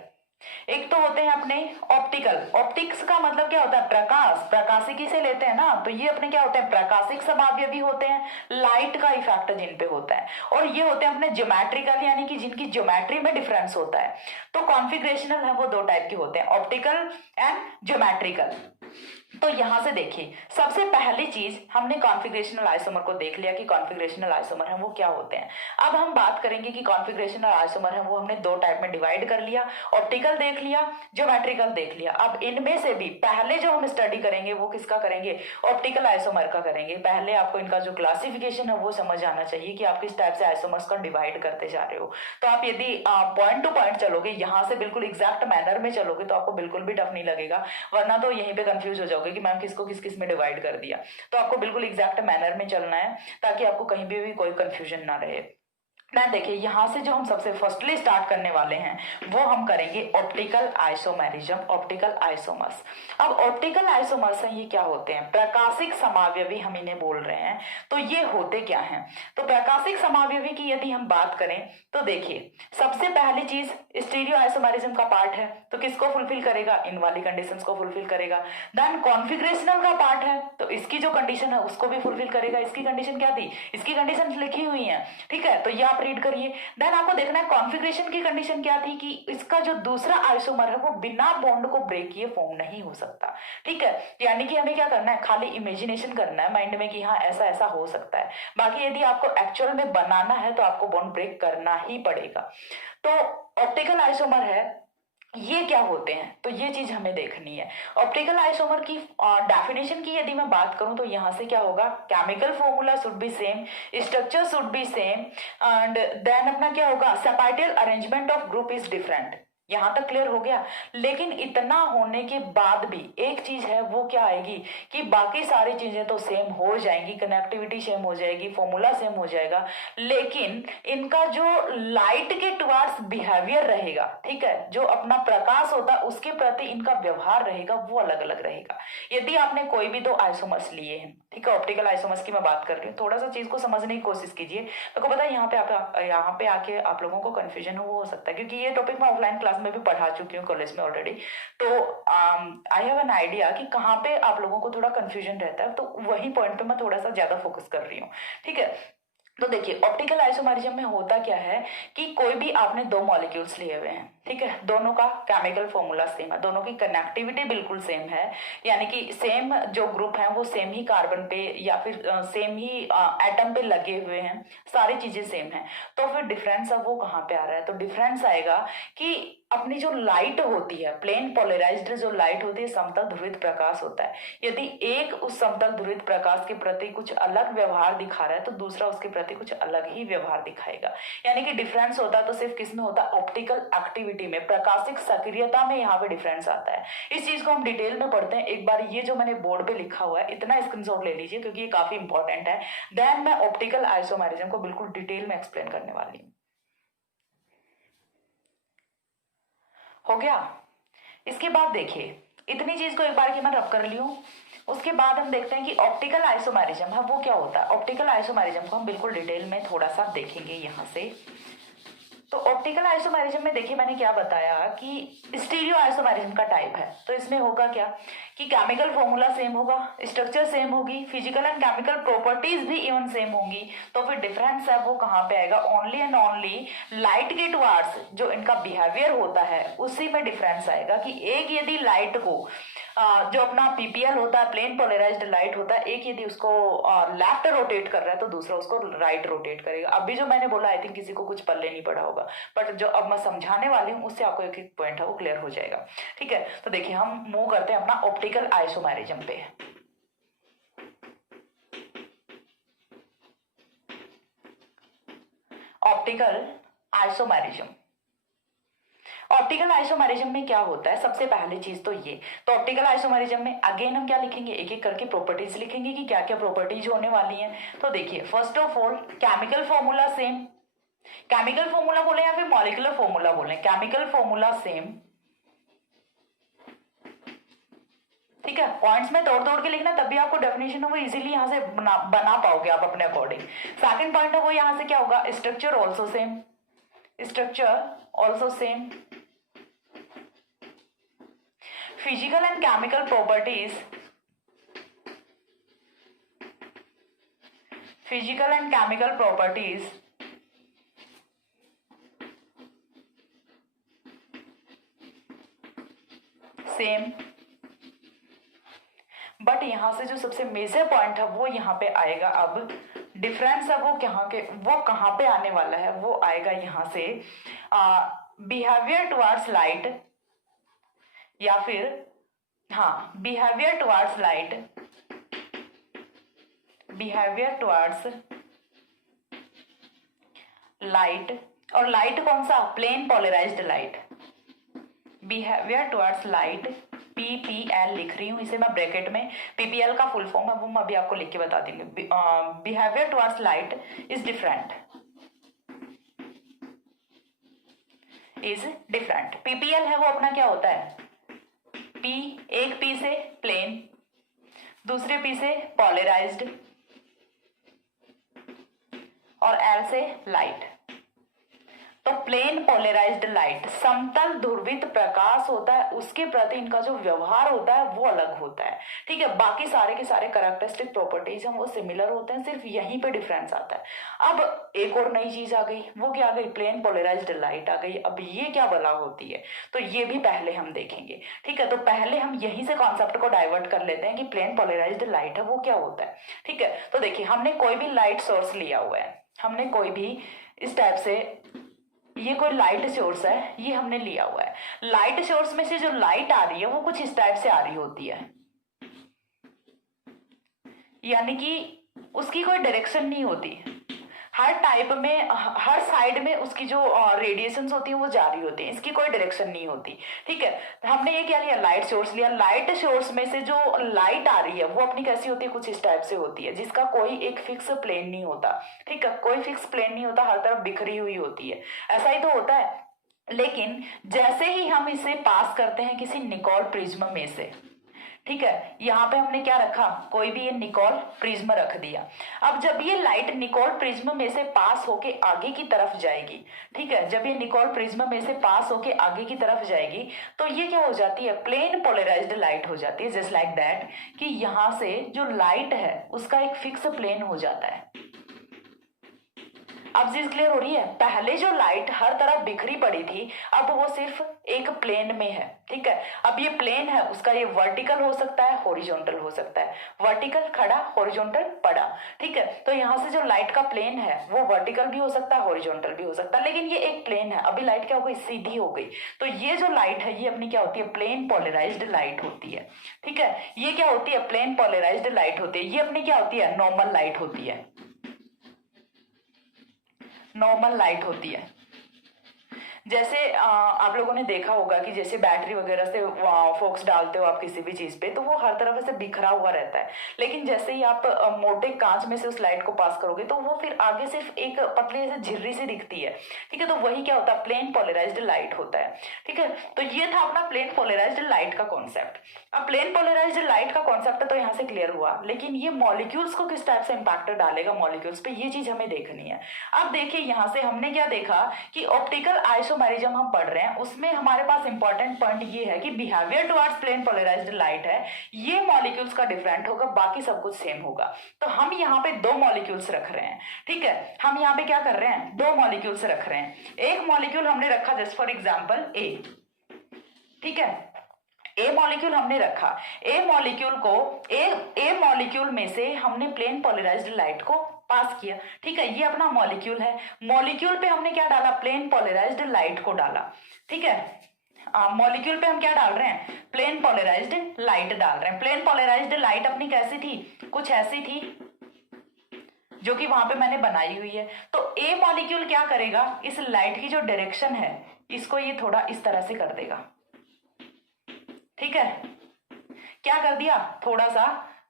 एक तो होते हैं अपने ऑप्टिकल। ऑप्टिक्स का मतलब क्या होता है, प्रकाश, प्रकाशिकी से लेते हैं ना, तो ये अपने क्या होते हैं, प्रकाशिक स्वभाव भी होते हैं, लाइट का इफेक्ट जिन पे होता है। और ये होते हैं अपने ज्योमेट्रिकल, यानी कि जिनकी ज्योमेट्री में डिफरेंस होता है। तो कॉन्फिगरेशनल है वो 2 टाइप के होते हैं, ऑप्टिकल एंड ज्योमेट्रिकल। तो यहां से देखिए सबसे पहली चीज हमने कॉन्फिगरेशनल आइसोमर को देख लिया कि कॉन्फिगरेशनल आइसोमर है वो क्या होते हैं। अब हम बात करेंगे कि कॉन्फिगरेशनल आइसोमर है वो हमने 2 टाइप में डिवाइड कर लिया, ऑप्टिकल देख लिया, ज्योमेट्रिकल देख लिया। अब इनमें से भी पहले जो हम स्टडी करेंगे वो किसका करेंगे, ऑप्टिकल आइसोमर का करेंगे। पहले आपको इनका जो क्लासिफिकेशन है वो समझ आना चाहिए कि आप किस टाइप से आइसोमर्स को डिवाइड करते जा रहे हो। तो आप यदि पॉइंट टू पॉइंट चलोगे, यहां से बिल्कुल एग्जैक्ट मैनर में चलोगे तो आपको बिल्कुल भी टफ नहीं लगेगा, वरना तो यहीं पे कंफ्यूज हो जाओगे कि मैम किसको किस किस में डिवाइड कर दिया। तो आपको बिल्कुल एग्जैक्ट मैनर में चलना है ताकि आपको कहीं भी कोई कंफ्यूजन ना रहे। ना देखिए, यहां से जो हम सबसे फर्स्टली स्टार्ट करने वाले हैं वो हम करेंगे ऑप्टिकल आइसोमेरिज्म, ऑप्टिकल आइसोमर्स। अब ऑप्टिकल आइसोमर्स हैं, ये क्या होते हैं? प्रकाशिक समावयवी हम इन्हें बोल रहे हैं। तो ये होते क्या हैं? तो प्रकाशिक समावयवी की यदि हम बात करें तो देखिए, सबसे पहली चीज स्टीरियो आइसोमेरिज्म का पार्ट है, तो किसको फुलफिल करेगा? इन वाली कंडीशंस को फुलफिल करेगा। देन कॉन्फिगरेशनल का पार्ट है, तो इसकी जो कंडीशन है उसको भी फुलफिल करेगा। इसकी कंडीशन क्या थी? इसकी कंडीशन लिखी हुई है, ठीक है, तो ये आप रीड करिए। देन आपको देखना है कॉन्फ़िगरेशन की कंडीशन क्या थी, कि इसका जो दूसरा आइसोमर है वो बिना बॉन्ड को ब्रेक किए फॉर्म नहीं हो सकता, ठीक है। यानी कि हमें क्या करना है? खाली इमेजिनेशन करना है माइंड में कि हाँ ऐसा ऐसा हो सकता है। बाकी यदि आपको एक्चुअल में बनाना है तो आपको बॉन्ड ब्रेक करना ही पड़ेगा। तो ऑप्टिकल आइसोमर है, ये क्या होते हैं? तो ये चीज हमें देखनी है। ऑप्टिकल आइसोमर की डेफिनेशन की यदि मैं बात करूं तो यहां से क्या होगा? Chemical formula should be same, structure should be same, and then अपना क्या होगा? Spatial arrangement of group is different. यहां तक क्लियर हो गया। लेकिन इतना होने के बाद भी एक चीज है, वो क्या आएगी? कि बाकी सारी चीजें तो सेम हो जाएंगी, कनेक्टिविटी सेम हो जाएगी, फॉर्मूला सेम हो जाएगा, लेकिन इनका जो लाइट के टुवार्ड्स बिहेवियर रहेगा, ठीक है, जो अपना प्रकाश होता है उसके प्रति इनका व्यवहार रहेगा, वो अलग अलग रहेगा। यदि आपने कोई भी दो आइसोमर्स लिए हैं, ठीक है, ऑप्टिकल आइसोमर्स की मैं बात कर रही हूँ, थोड़ा सा चीज को समझने की कोशिश कीजिए। मेरे को पता है यहाँ पे आके आप लोगों को कंफ्यूजन हो सकता है, क्योंकि ये टॉपिक मैं ऑफलाइन क्लास में भी पढ़ा चुकी हूँ कॉलेज में ऑलरेडी। तो आई हैव एन आइडिया कि कहाँ पे आप लोगों को थोड़ा कंफ्यूजन रहता है, तो वही पॉइंट पे मैं थोड़ा सा ज्यादा फोकस कर रही हूँ, ठीक है। तो देखिए, ऑप्टिकल आइसोमेरिज्म में होता क्या है कि कोई भी आपने दो मॉलिक्यूल्स लिए हुए हैं, ठीक है, दोनों का केमिकल फॉर्मूला सेम है, दोनों की कनेक्टिविटी बिल्कुल सेम है, यानी कि सेम जो ग्रुप है वो सेम ही कार्बन पे या फिर सेम ही एटम पे लगे हुए हैं, सारी चीजें सेम है। तो फिर डिफरेंस अब वो कहाँ पे आ रहा है? तो डिफरेंस आएगा कि अपनी जो लाइट होती है, प्लेन पोलराइज्ड जो लाइट होती है, समतल ध्रुवित प्रकाश होता है। यदि एक उस समतल ध्रुवित प्रकाश के प्रति कुछ अलग व्यवहार दिखा रहा है तो दूसरा उसके प्रति कुछ अलग ही व्यवहार दिखाएगा। यानी कि डिफरेंस होता तो सिर्फ किस में होता? ऑप्टिकल एक्टिविटी में, प्रकाशिक सक्रियता में यहाँ पे डिफरेंस आता है। इस चीज को हम डिटेल में पढ़ते हैं। एक बार ये जो मैंने बोर्ड पे लिखा हुआ है इतना स्क्रीनशॉट ले लीजिए, क्योंकि ये काफी इंपॉर्टेंट है। देन मैं ऑप्टिकल आइसोमेरिज्म को बिल्कुल डिटेल में एक्सप्लेन करने वाली हूँ। हो गया? इसके बाद देखिए, इतनी चीज को एक बार की मैं रब कर ली हूं। उसके बाद हम देखते हैं कि ऑप्टिकल आइसोमेरिज्म है वो क्या होता है। ऑप्टिकल आइसोमेरिज्म को हम बिल्कुल डिटेल में थोड़ा सा देखेंगे यहां से। तो ऑप्टिकल आइसोमेरिज्म में देखिए, मैंने क्या बताया कि स्टीरियो आइसोमेरिज्म का टाइप है। तो इसमें होगा क्या कि केमिकल फॉर्मूला सेम होगा, स्ट्रक्चर सेम होगी, फिजिकल एंड केमिकल प्रॉपर्टीज भी इवन सेम होंगी। तो फिर डिफरेंस है वो कहाँ पे आएगा? ओनली एंड ओनली लाइट के टुवार्ड्स जो इनका बिहेवियर होता है उसी में डिफरेंस आएगा। कि एक यदि लाइट को जो अपना पीपीएल होता है, प्लेन पोलराइज्ड लाइट होता है, एक यदि उसको लेफ्ट रोटेट कर रहा है तो दूसरा उसको राइट रोटेट करेगा। अभी जो मैंने बोला आई थिंक किसी को कुछ पल्ले नहीं पड़ा होगा, बट जो अब मैं समझाने वाली हूँ उससे आपको एक एक पॉइंट है वो क्लियर हो जाएगा, ठीक है। तो देखिए, हम मूव करते हैं अपना ऑप्टिकल आइसोमेरिज्म पे। ऑप्टिकल आइसोमेरिज्म, ऑप्टिकल आइसोमेरिज्म में क्या होता है? सबसे पहली चीज तो ये, तो ऑप्टिकल आइसोमेरिज्म में अगेन हम क्या लिखेंगे? एक एक करके प्रॉपर्टीज लिखेंगे कि क्या क्या प्रॉपर्टीज होने वाली हैं। तो देखिए, first of all chemical formula same, chemical formula बोले या फिर मॉलिक्यूलर फॉर्मूला बोले, केमिकल फॉर्मूला सेम, ठीक है। पॉइंट्स में तोड़ तोड़ के लिखना, तभी आपको डेफिनेशन है वो इजीली यहाँ से बना पाओगे आप अपने अकॉर्डिंग। सेकंड पॉइंट है वो यहाँ से क्या होगा? Structure also same, structure also same, physical and chemical properties, physical and chemical properties same. But यहां से जो सबसे मेजर पॉइंट है वो यहाँ पे आएगा। अब डिफरेंस है वो कहाँ पे आने वाला है? वो आएगा यहाँ से बिहेवियर टुवर्ड्स लाइट, या फिर हाँ, behaviour towards light, behaviour towards light, और लाइट कौन सा? Plane polarised light, behaviour towards light, PPL लिख रही हूं इसे मैं ब्रैकेट में। पीपीएल का फुल फॉर्म है वो मैं अभी आपको लिख के बता दूंगी। Behaviour towards light is different, is different. PPL है वो अपना क्या होता है, पी, एक पी से प्लेन, दूसरे पी से पॉलराइज्ड और एल से लाइट। तो प्लेन पोलराइज्ड लाइट, समतल ध्रुवित प्रकाश होता है, उसके प्रति इनका जो व्यवहार होता है वो अलग होता है। ठीक है, बाकी सारे के सारे कैरेक्टरिस्टिक प्रॉपर्टीज हम वो सिमिलर होते हैं, सिर्फ यहीं पे डिफरेंस आता है। अब एक और नई चीज आ गई, वो क्या आ गई, प्लेन पोलराइज्ड लाइट आ गई। अब ये क्या बला होती है, तो ये भी पहले हम देखेंगे। ठीक है, तो पहले हम यहीं से कॉन्सेप्ट को डाइवर्ट कर लेते हैं कि प्लेन पोलराइज्ड लाइट है वो क्या होता है। ठीक है, तो देखिए हमने कोई भी लाइट सोर्स लिया हुआ है, हमने कोई भी इस टाइप से, ये कोई लाइट सोर्स है, ये हमने लिया हुआ है। लाइट सोर्स में से जो लाइट आ रही है वो कुछ इस टाइप से आ रही होती है, यानी कि उसकी कोई डायरेक्शन नहीं होती। हर टाइप में, हर साइड में उसकी जो रेडिएशंस होती है वो जारी होती है, इसकी कोई डायरेक्शन नहीं होती। ठीक है, हमने ये क्या लिया, लाइट सोर्स लिया। लाइट सोर्स में से जो लाइट आ रही है वो अपनी कैसी होती है, कुछ इस टाइप से होती है, जिसका कोई एक फिक्स प्लेन नहीं होता। ठीक है, कोई फिक्स प्लेन नहीं होता, हर तरफ बिखरी हुई होती है, ऐसा ही तो होता है। लेकिन जैसे ही हम इसे पास करते हैं किसी निकोल प्रिज्म में से, ठीक है, यहाँ पे हमने क्या रखा, कोई भी ये निकोल प्रिज्म रख दिया। अब जब ये लाइट निकोल प्रिज्म में से पास होके आगे की तरफ जाएगी, ठीक है, जब ये निकोल प्रिज्म में से पास होके आगे की तरफ जाएगी तो ये क्या हो जाती है, प्लेन पोलराइज्ड लाइट हो जाती है। जस्ट लाइक दैट कि यहाँ से जो लाइट है उसका एक फिक्स प्लेन हो जाता है। अब चीज क्लियर हो रही है, पहले जो लाइट हर तरफ बिखरी पड़ी थी अब वो सिर्फ एक प्लेन में है। ठीक है, अब ये प्लेन है, उसका ये वर्टिकल हो सकता है, हॉरिजॉन्टल हो सकता है। वर्टिकल खड़ा, हॉरिजॉन्टल पड़ा। ठीक है, तो यहाँ से जो लाइट का प्लेन है वो वर्टिकल भी हो सकता है, हॉरिजॉन्टल भी हो सकता है, लेकिन ये एक प्लेन है। अभी लाइट क्या हो गई, सीधी हो गई। तो ये जो लाइट है ये अपनी क्या होती है, प्लेन पोलराइज्ड लाइट होती है। ठीक है, ये क्या होती है, प्लेन पोलराइज्ड लाइट होती है। ये अपनी क्या होती है, नॉर्मल लाइट होती है, नॉर्मल लाइट होती है। जैसे आप लोगों ने देखा होगा कि जैसे बैटरी वगैरह से फोक्स डालते हो आप किसी भी चीज पे, तो वो हर तरफ से बिखरा हुआ रहता है, लेकिन जैसे ही आप मोटे कांच में से उस लाइट को पास करोगे तो वो फिर आगे सिर्फ एक पतली से झिर्री सी दिखती है। ठीक है, तो वही क्या होता है, प्लेन पोलराइज्ड लाइट होता है। ठीक है, तो ये था अपना प्लेन पोलराइज्ड लाइट का कॉन्सेप्ट। अब प्लेन पोलराइज्ड लाइट का कॉन्सेप्ट तो यहाँ से क्लियर हुआ, लेकिन ये मॉलिक्यूल्स को किस टाइप से इंपैक्ट डालेगा मॉलिक्यूल्स पे, ये चीज हमें देखनी है। अब देखिए यहाँ से हमने क्या देखा कि ऑप्टिकल आइसोमेरिज्म हम पढ़ रहे हैं, उसमें हमारे पास इंपॉर्टेंट पॉइंट ये है कि behaviour towards plane polarised light है, ये मॉलिक्यूल्स का डिफरेंट होगा, बाकी सब कुछ सेम होगा। तो हम यहाँ पे दो मॉलिक्यूल्स रख रहे हैं। ठीक है, हम यहाँ पे क्या कर रहे हैं, दो मॉलिक्यूल्स रख रहे हैं। एक मॉलिक्यूल हमने रखा जस्ट फॉर एग्जाम्पल ए। ठीक है, ए मॉलिक्यूल हमने रखा, ए मॉलिक्यूल को ए मॉलिक्यूल में से हमने प्लेन पोलराइज्ड लाइट को पास किया। ठीक है, ये अपना मॉलिक्यूल है, मॉलिक्यूल पे हमने क्या डाला, प्लेन पोलराइज्ड लाइट को डाला। ठीक है, मॉलिक्यूल पे हम क्या डाल रहे हैं, प्लेन पोलराइज्ड लाइट डाल रहे हैं। प्लेन पोलराइज्ड लाइट अपनी कैसी थी, कुछ ऐसी थी जो कि वहां पे मैंने बनाई हुई है। तो ए मॉलिक्यूल क्या करेगा, इस लाइट की जो डायरेक्शन है इसको ये थोड़ा इस तरह से कर देगा। ठीक है, क्या कर दिया, थोड़ा सा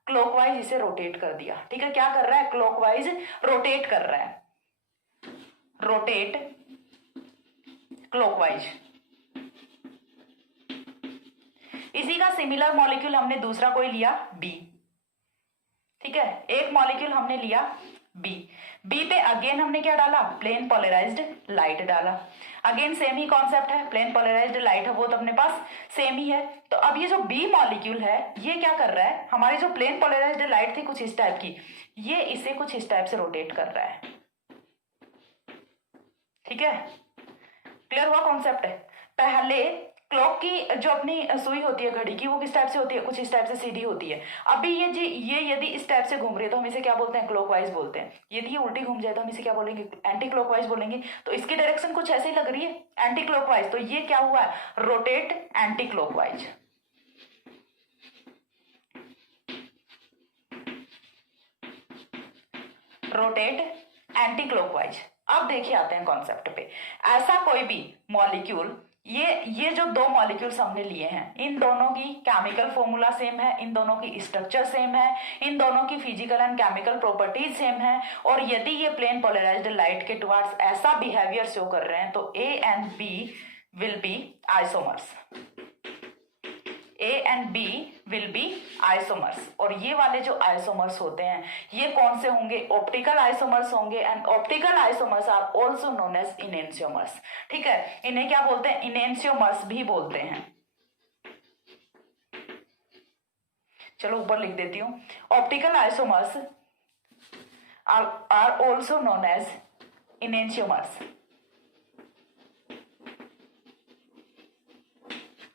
क्लॉकवाइज इसे रोटेट कर दिया। ठीक है, क्या कर रहा है, क्लॉकवाइज रोटेट कर रहा है, रोटेट क्लॉकवाइज। इसी का सिमिलर मॉलिक्यूल हमने दूसरा कोई लिया बी। ठीक है, एक मॉलिक्यूल हमने लिया बी, बी पे अगेन हमने क्या डाला, प्लेन पोलराइज्ड लाइट डाला। अगेन सेम ही कॉन्सेप्ट है, प्लेन पोलराइज्ड लाइट है वो तो अपने पास सेम ही है। तो अब ये जो बी मॉलिक्यूल है ये क्या कर रहा है, हमारी जो प्लेन पोलराइज्ड लाइट थी कुछ इस टाइप की, ये इसे कुछ इस टाइप से रोटेट कर रहा है। ठीक है, क्लियर हुआ कॉन्सेप्ट है। पहले क्लॉक की जो अपनी सुई होती है घड़ी की वो किस टाइप से होती है, कुछ इस टाइप से सीधी होती है। अभी ये यदि इस टाइप से घूम रही है तो हम इसे क्या बोलते हैं, क्लॉकवाइज बोलते हैं। यदि ये उल्टी घूम जाए तो हम इसे क्या बोलेंगे, एंटी क्लॉकवाइज बोलेंगे। तो इसकी डायरेक्शन कुछ ऐसे ही लग रही है, एंटी क्लॉकवाइज। तो ये क्या हुआ है, rotate anti clockwise. Rotate anti clockwise. अब देखिए आते हैं कॉन्सेप्ट पे। ऐसा कोई भी मॉलिक्यूल, ये जो दो मॉलिक्यूल्स हमने लिए हैं, इन दोनों की केमिकल फॉर्मूला सेम है, इन दोनों की स्ट्रक्चर सेम है, इन दोनों की physical and chemical properties same है, और यदि ये प्लेन पोलराइज्ड लाइट के टुवर्ड्स ऐसा बिहेवियर शो कर रहे हैं तो A and B will be isomers. A and B will be isomers. और ये वाले जो आइसोमर्स होते हैं ये कौन से होंगे? ऑप्टिकल आइसोमर्स होंगे. And optical isomers are also known as enantiomers. ठीक है, इन्हें क्या बोलते हैं? इनेंशियोमर्स भी बोलते हैं. चलो ऊपर लिख देती हूं. Optical isomers are also known as enantiomers.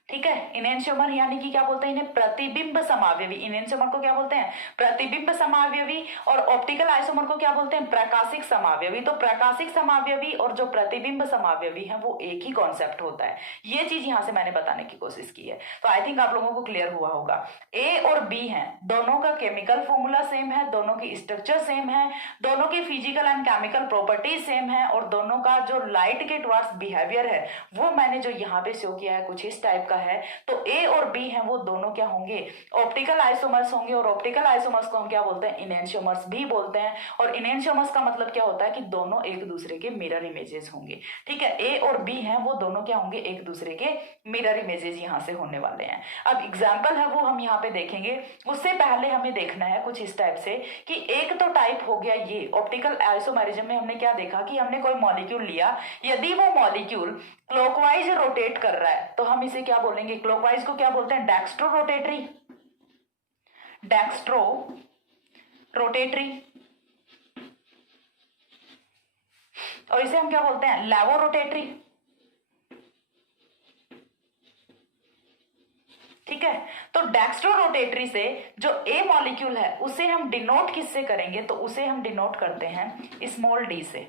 ठीक है, इनेंशियोमर यानी कि क्या बोलते हैं इन्हें? प्रतिबिंब समावयवी. इनेंशियोमर को क्या बोलते हैं? प्रतिबिंब समावयवी. और ऑप्टिकल आइसोमर को क्या बोलते हैं? प्रकाशिक समावयवी. तो प्रकाशिक समावयवी और जो प्रतिबिंब समावयवी है वो एक ही कॉन्सेप्ट होता है. ये चीज यहां से मैंने बताने की कोशिश की है. तो आई थिंक आप लोगों को क्लियर हुआ होगा. ए और बी है, दोनों का केमिकल फॉर्मूला सेम है, दोनों की स्ट्रक्चर सेम है, दोनों की physical and chemical properties same है, और दोनों का जो लाइट के टुवर्ड्स बिहेवियर है वो मैंने जो यहाँ पे शो किया है कुछ इस टाइप का है. तो ए और बी हैं वो दोनों क्या होंगे? ऑप्टिकल आइसोमर्स होंगे. और ऑप्टिकल आइसोमर्स को हम क्या बोलते हैं? इनेंशियोमर्स भी बोलते हैं. और इनेंशियोमर्स का मतलब क्या होता है कि दोनों एक दूसरे के मिरर इमेजेस होंगे. ठीक है, ए और बी हैं वो दोनों क्या होंगे? एक दूसरे के मिरर इमेजेस यहां से होने वाले हैं. अब एग्जाम्पल है वो हम यहाँ पे देखेंगे. उससे पहले हमें देखना है कुछ इस टाइप से कि एक तो टाइप हो गया ये ऑप्टिकल आइसोमेरिज्म में हमने क्या देखा कि हमने कोई मॉलिक्यूल लिया, यदि वो मॉलिक्यूल क्लॉकवाइज रोटेट कर रहा है तो हम इसे क्या बोलेंगे? क्लॉकवाइज को क्या बोलते हैं? Dextro rotatory. Dextro rotatory. और इसे हम क्या बोलते हैं? लेवो रोटेटरी. ठीक है, तो डेक्स्ट्रो रोटेटरी से जो ए मॉलिक्यूल है उसे हम डिनोट किससे करेंगे? तो उसे हम डिनोट करते हैं स्मॉल डी से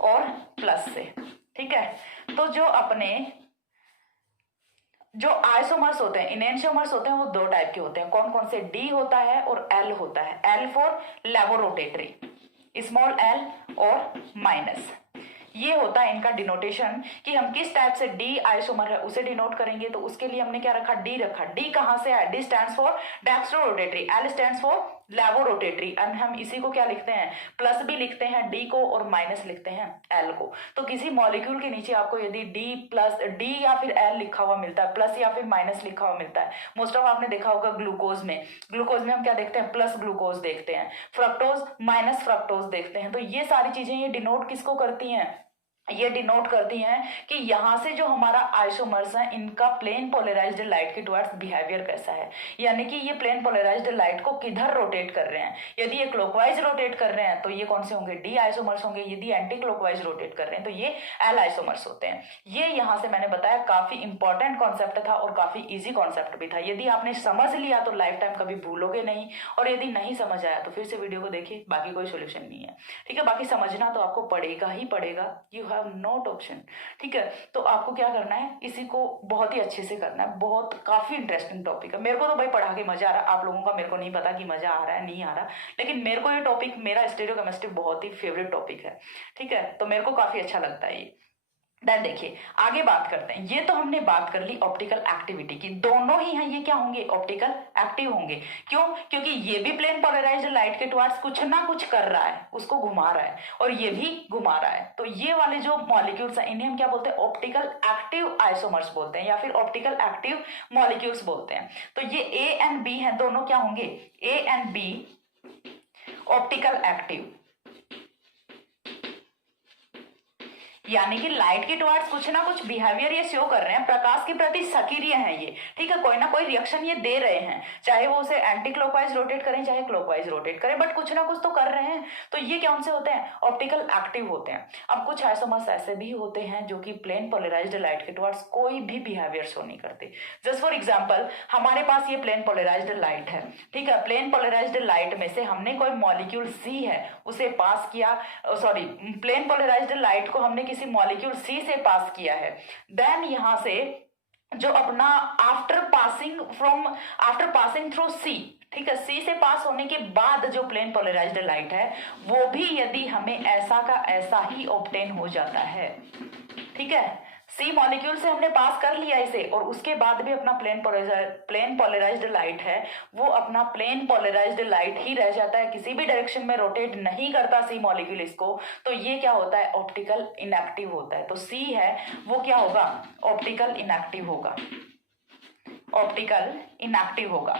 और प्लस से. ठीक है, तो जो अपने जो आइसोमर्स होते हैं, इनेंशियोमर्स होते हैं, वो दो टाइप के होते हैं. कौन कौन से? डी होता है और एल होता है. एल फॉर लेवोरोटेटरी, स्मॉल एल और माइनस. ये होता है इनका डिनोटेशन कि हम किस टाइप से डी आइसोमर है उसे डिनोट करेंगे. तो उसके लिए हमने क्या रखा? डी रखा. डी कहां से है? D stands for dextro rotatory, L stands for levo rotatory. And हम इसी को क्या लिखते हैं? प्लस भी लिखते हैं डी को और माइनस लिखते हैं एल को. तो किसी मॉलिक्यूल के नीचे आपको यदि डी प्लस डी या फिर एल लिखा हुआ मिलता है, प्लस या फिर माइनस लिखा हुआ मिलता है, मोस्ट ऑफ आपने देखा होगा ग्लूकोज में. ग्लूकोज में हम क्या देखते हैं? प्लस ग्लूकोज देखते हैं. फ्रक्टोज माइनस फ्रक्टोज देखते हैं. तो ये सारी चीजें ये डिनोट किसको करती हैं? ये डिनोट करती हैं कि यहां से जो हमारा आइसोमर्स है इनका प्लेन पोलराइज्ड लाइट के टुवर्ड्स बिहेवियर कैसा है. यानी कि ये प्लेन पोलराइज्ड लाइट को किधर रोटेट कर रहे हैं. यदि ये क्लॉकवाइज रोटेट कर रहे हैं तो ये कौन से होंगे? डी आइसोमर्स होंगे. यदि एंटी क्लॉकवाइज रोटेट कर रहे हैं तो ये एल आइसोमर्स होते हैं. ये यहां से मैंने बताया काफी इंपॉर्टेंट कॉन्सेप्ट था और काफी ईजी कॉन्सेप्ट भी था. यदि आपने समझ लिया तो लाइफ टाइम कभी भूलोगे नहीं, और यदि नहीं समझ आया तो फिर से वीडियो को देखिए, बाकी कोई सोल्यूशन नहीं है. ठीक है, बाकी समझना तो आपको पड़ेगा ही पड़ेगा. You note option. ठीक है, तो आपको क्या करना है? इसी को बहुत ही अच्छे से करना है. बहुत काफी इंटरेस्टिंग टॉपिक है. मेरे को तो भाई पढ़ा के मजा आ रहा है. आप लोगों का मेरे को नहीं पता कि मजा आ रहा है नहीं आ रहा, लेकिन मेरे को ये टॉपिक, मेरा स्टीरियोकेमिस्ट्री बहुत ही फेवरेट टॉपिक है. ठीक है, तो मेरे को काफी अच्छा लगता है ये. देन देखिए आगे बात करते हैं. ये तो हमने बात कर ली ऑप्टिकल एक्टिविटी की. दोनों ही हैं ये क्या होंगे? ऑप्टिकल एक्टिव होंगे. क्यों? क्योंकि ये भी प्लेन पोलराइज्ड लाइट के टुवर्ड्स कुछ ना कुछ कर रहा है, उसको घुमा रहा है, और ये भी घुमा रहा है. तो ये वाले जो मॉलिक्यूल्स हैं इन्हें हम क्या बोलते हैं? ऑप्टिकल एक्टिव आइसोमर्स बोलते हैं या फिर ऑप्टिकल एक्टिव मॉलिक्यूल्स बोलते हैं. तो ये ए एंड बी हैं, दोनों क्या होंगे? A and B optical active. यानी कि लाइट के टुवर्ड्स कुछ ना कुछ बिहेवियर ये शो कर रहे हैं, प्रकाश के प्रति सक्रिय हैं ये. ठीक है, कोई ना कोई रिएक्शन ये दे रहे हैं, चाहे वो उसे एंटी क्लॉकवाइज रोटेट करें चाहे क्लॉकवाइज रोटेट करें, बट कुछ ना कुछ तो कर रहे हैं. तो ये कौन से होते हैं? ऑप्टिकल एक्टिव होते हैं. अब कुछ आइसोमर्स ऐसे भी होते हैं जो कि प्लेन पोलराइज्ड लाइट के टुवर्ड्स कोई भी बिहेवियर शो नहीं करते. जस्ट फॉर एग्जाम्पल, हमारे पास ये प्लेन पोलराइज्ड लाइट है. ठीक है, प्लेन पोलराइज्ड लाइट में से हमने कोई मॉलिक्यूल सी है उसे पास किया, सॉरी प्लेन पोलराइज्ड लाइट को हमने किसी मॉलिक्यूल सी से पास किया है. देन यहां से जो अपना आफ्टर पासिंग थ्रू सी, ठीक है, सी से पास होने के बाद जो प्लेन पोलराइज्ड लाइट है वो भी यदि हमें ऐसा का ऐसा ही ऑब्टेन हो जाता है. ठीक है, सी मॉलिक्यूल से हमने पास कर लिया इसे, और उसके बाद भी अपना प्लेन पोलराइज्ड लाइट है, वो अपना प्लेन पोलराइज्ड लाइट ही रह जाता है, किसी भी डायरेक्शन में रोटेट नहीं करता सी मॉलिक्यूल इसको, तो ये क्या होता है, ऑप्टिकल इनएक्टिव होता है। तो सी है वो क्या होगा, ऑप्टिकल इनएक्टिव होगा, ऑप्टिकल इनएक्टिव होगा,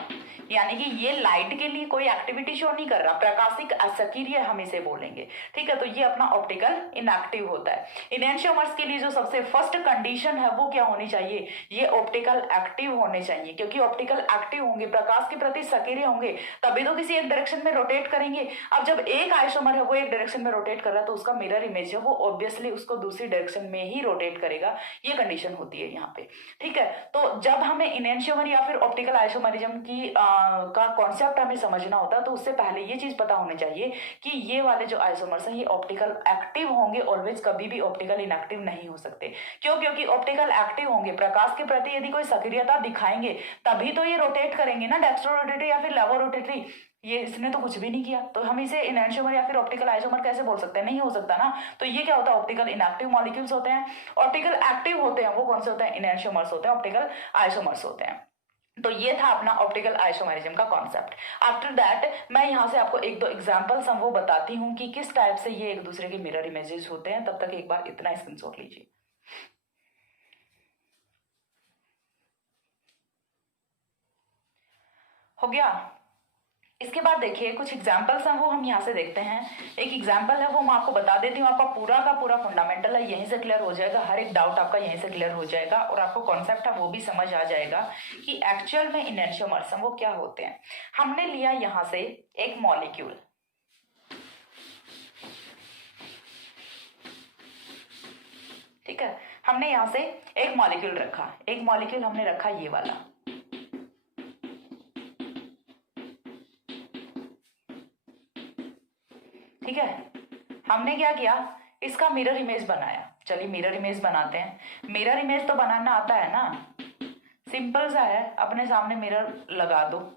यानी कि ये लाइट के लिए कोई एक्टिविटी शो नहीं कर रहा, प्रकाशिक असक्रिय हम इसे बोलेंगे, ठीक है। तो ये अपना ऑप्टिकल इनएक्टिव होता है। इनैंशियोमर्स के लिए जो सबसे फर्स्ट कंडीशन है वो क्या होनी चाहिए, ये ऑप्टिकल एक्टिव होने चाहिए, क्योंकि ऑप्टिकल एक्टिव होंगे, प्रकाश के प्रति सक्रिय होंगे, तभी तो किसी एक डायरेक्शन में रोटेट करेंगे। अब जब एक आइसोमर है वो एक डायरेक्शन में रोटेट कर रहा है, तो उसका मिरर इमेज है वो ऑब्वियसली उसको दूसरी डायरेक्शन में ही रोटेट करेगा, ये कंडीशन होती है यहाँ पे, ठीक है। तो जब हमें इनैंशियोमर या फिर ऑप्टिकल आइसोमरिज्म की का कॉन्सेप्ट हमें समझना होता है, तो उससे पहले ये चीज पता होनी चाहिए कि ये वाले जो आइसोमर्स हैं ये ऑप्टिकल एक्टिव होंगे, ऑलवेज कभी भी ऑप्टिकल इनएक्टिव नहीं हो सकते। क्यों, क्योंकि ऑप्टिकल एक्टिव होंगे, प्रकाश के प्रति यदि कोई सक्रियता दिखाएंगे तभी तो ये रोटेट करेंगे ना, डेक्स्ट्रो रोटेटरी या फिर लेवो रोटेटरी। ये इसने तो कुछ भी नहीं किया, तो हम इसे इनैंशियोमर या फिर ऑप्टिकल आइसोमर कैसे बोल सकते हैं, नहीं हो सकता ना। तो ये क्या होता है, ऑप्टिकल इनएक्टिव मॉलिक्यूल्स होते हैं। ऑप्टिकल एक्टिव होते हैं वो कौन से होते हैं, इनैंशियोमर्स होते हैं, ऑप्टिकल आइसोमर्स होते हैं। तो ये था अपना ऑप्टिकल आइसोमरिज्म का कॉन्सेप्ट। आफ्टर दैट मैं यहाँ से आपको एक दो एग्जांपल्स हम वो बताती हूँ कि किस टाइप से ये एक दूसरे के मिरर इमेजेस होते हैं। तब तक एक बार इतना स्क्रीनशॉट लीजिए। हो गया। इसके बाद देखिए कुछ एग्जाम्पल्स हैं वो हम यहाँ से देखते हैं। एक एग्जाम्पल है वो मैं आपको बता देती हूँ, आपका पूरा का पूरा फंडामेंटल है यहीं से क्लियर हो जाएगा, हर एक डाउट आपका यहीं से क्लियर हो जाएगा और आपको कॉन्सेप्ट है वो भी समझ आ जाएगा कि एक्चुअल में इनैंशियोमर्स वो क्या होते हैं। हमने लिया यहाँ से एक मॉलिक्यूल, ठीक है, हमने यहाँ से एक मॉलिक्यूल रखा, एक मॉलिक्यूल हमने रखा ये वाला, ठीक है। हमने क्या किया, इसका मिरर इमेज बनाया। चलिए मिरर इमेज बनाते हैं। मिरर इमेज तो बनाना आता है ना, सिंपल सा है, अपने सामने मिरर लगा दो,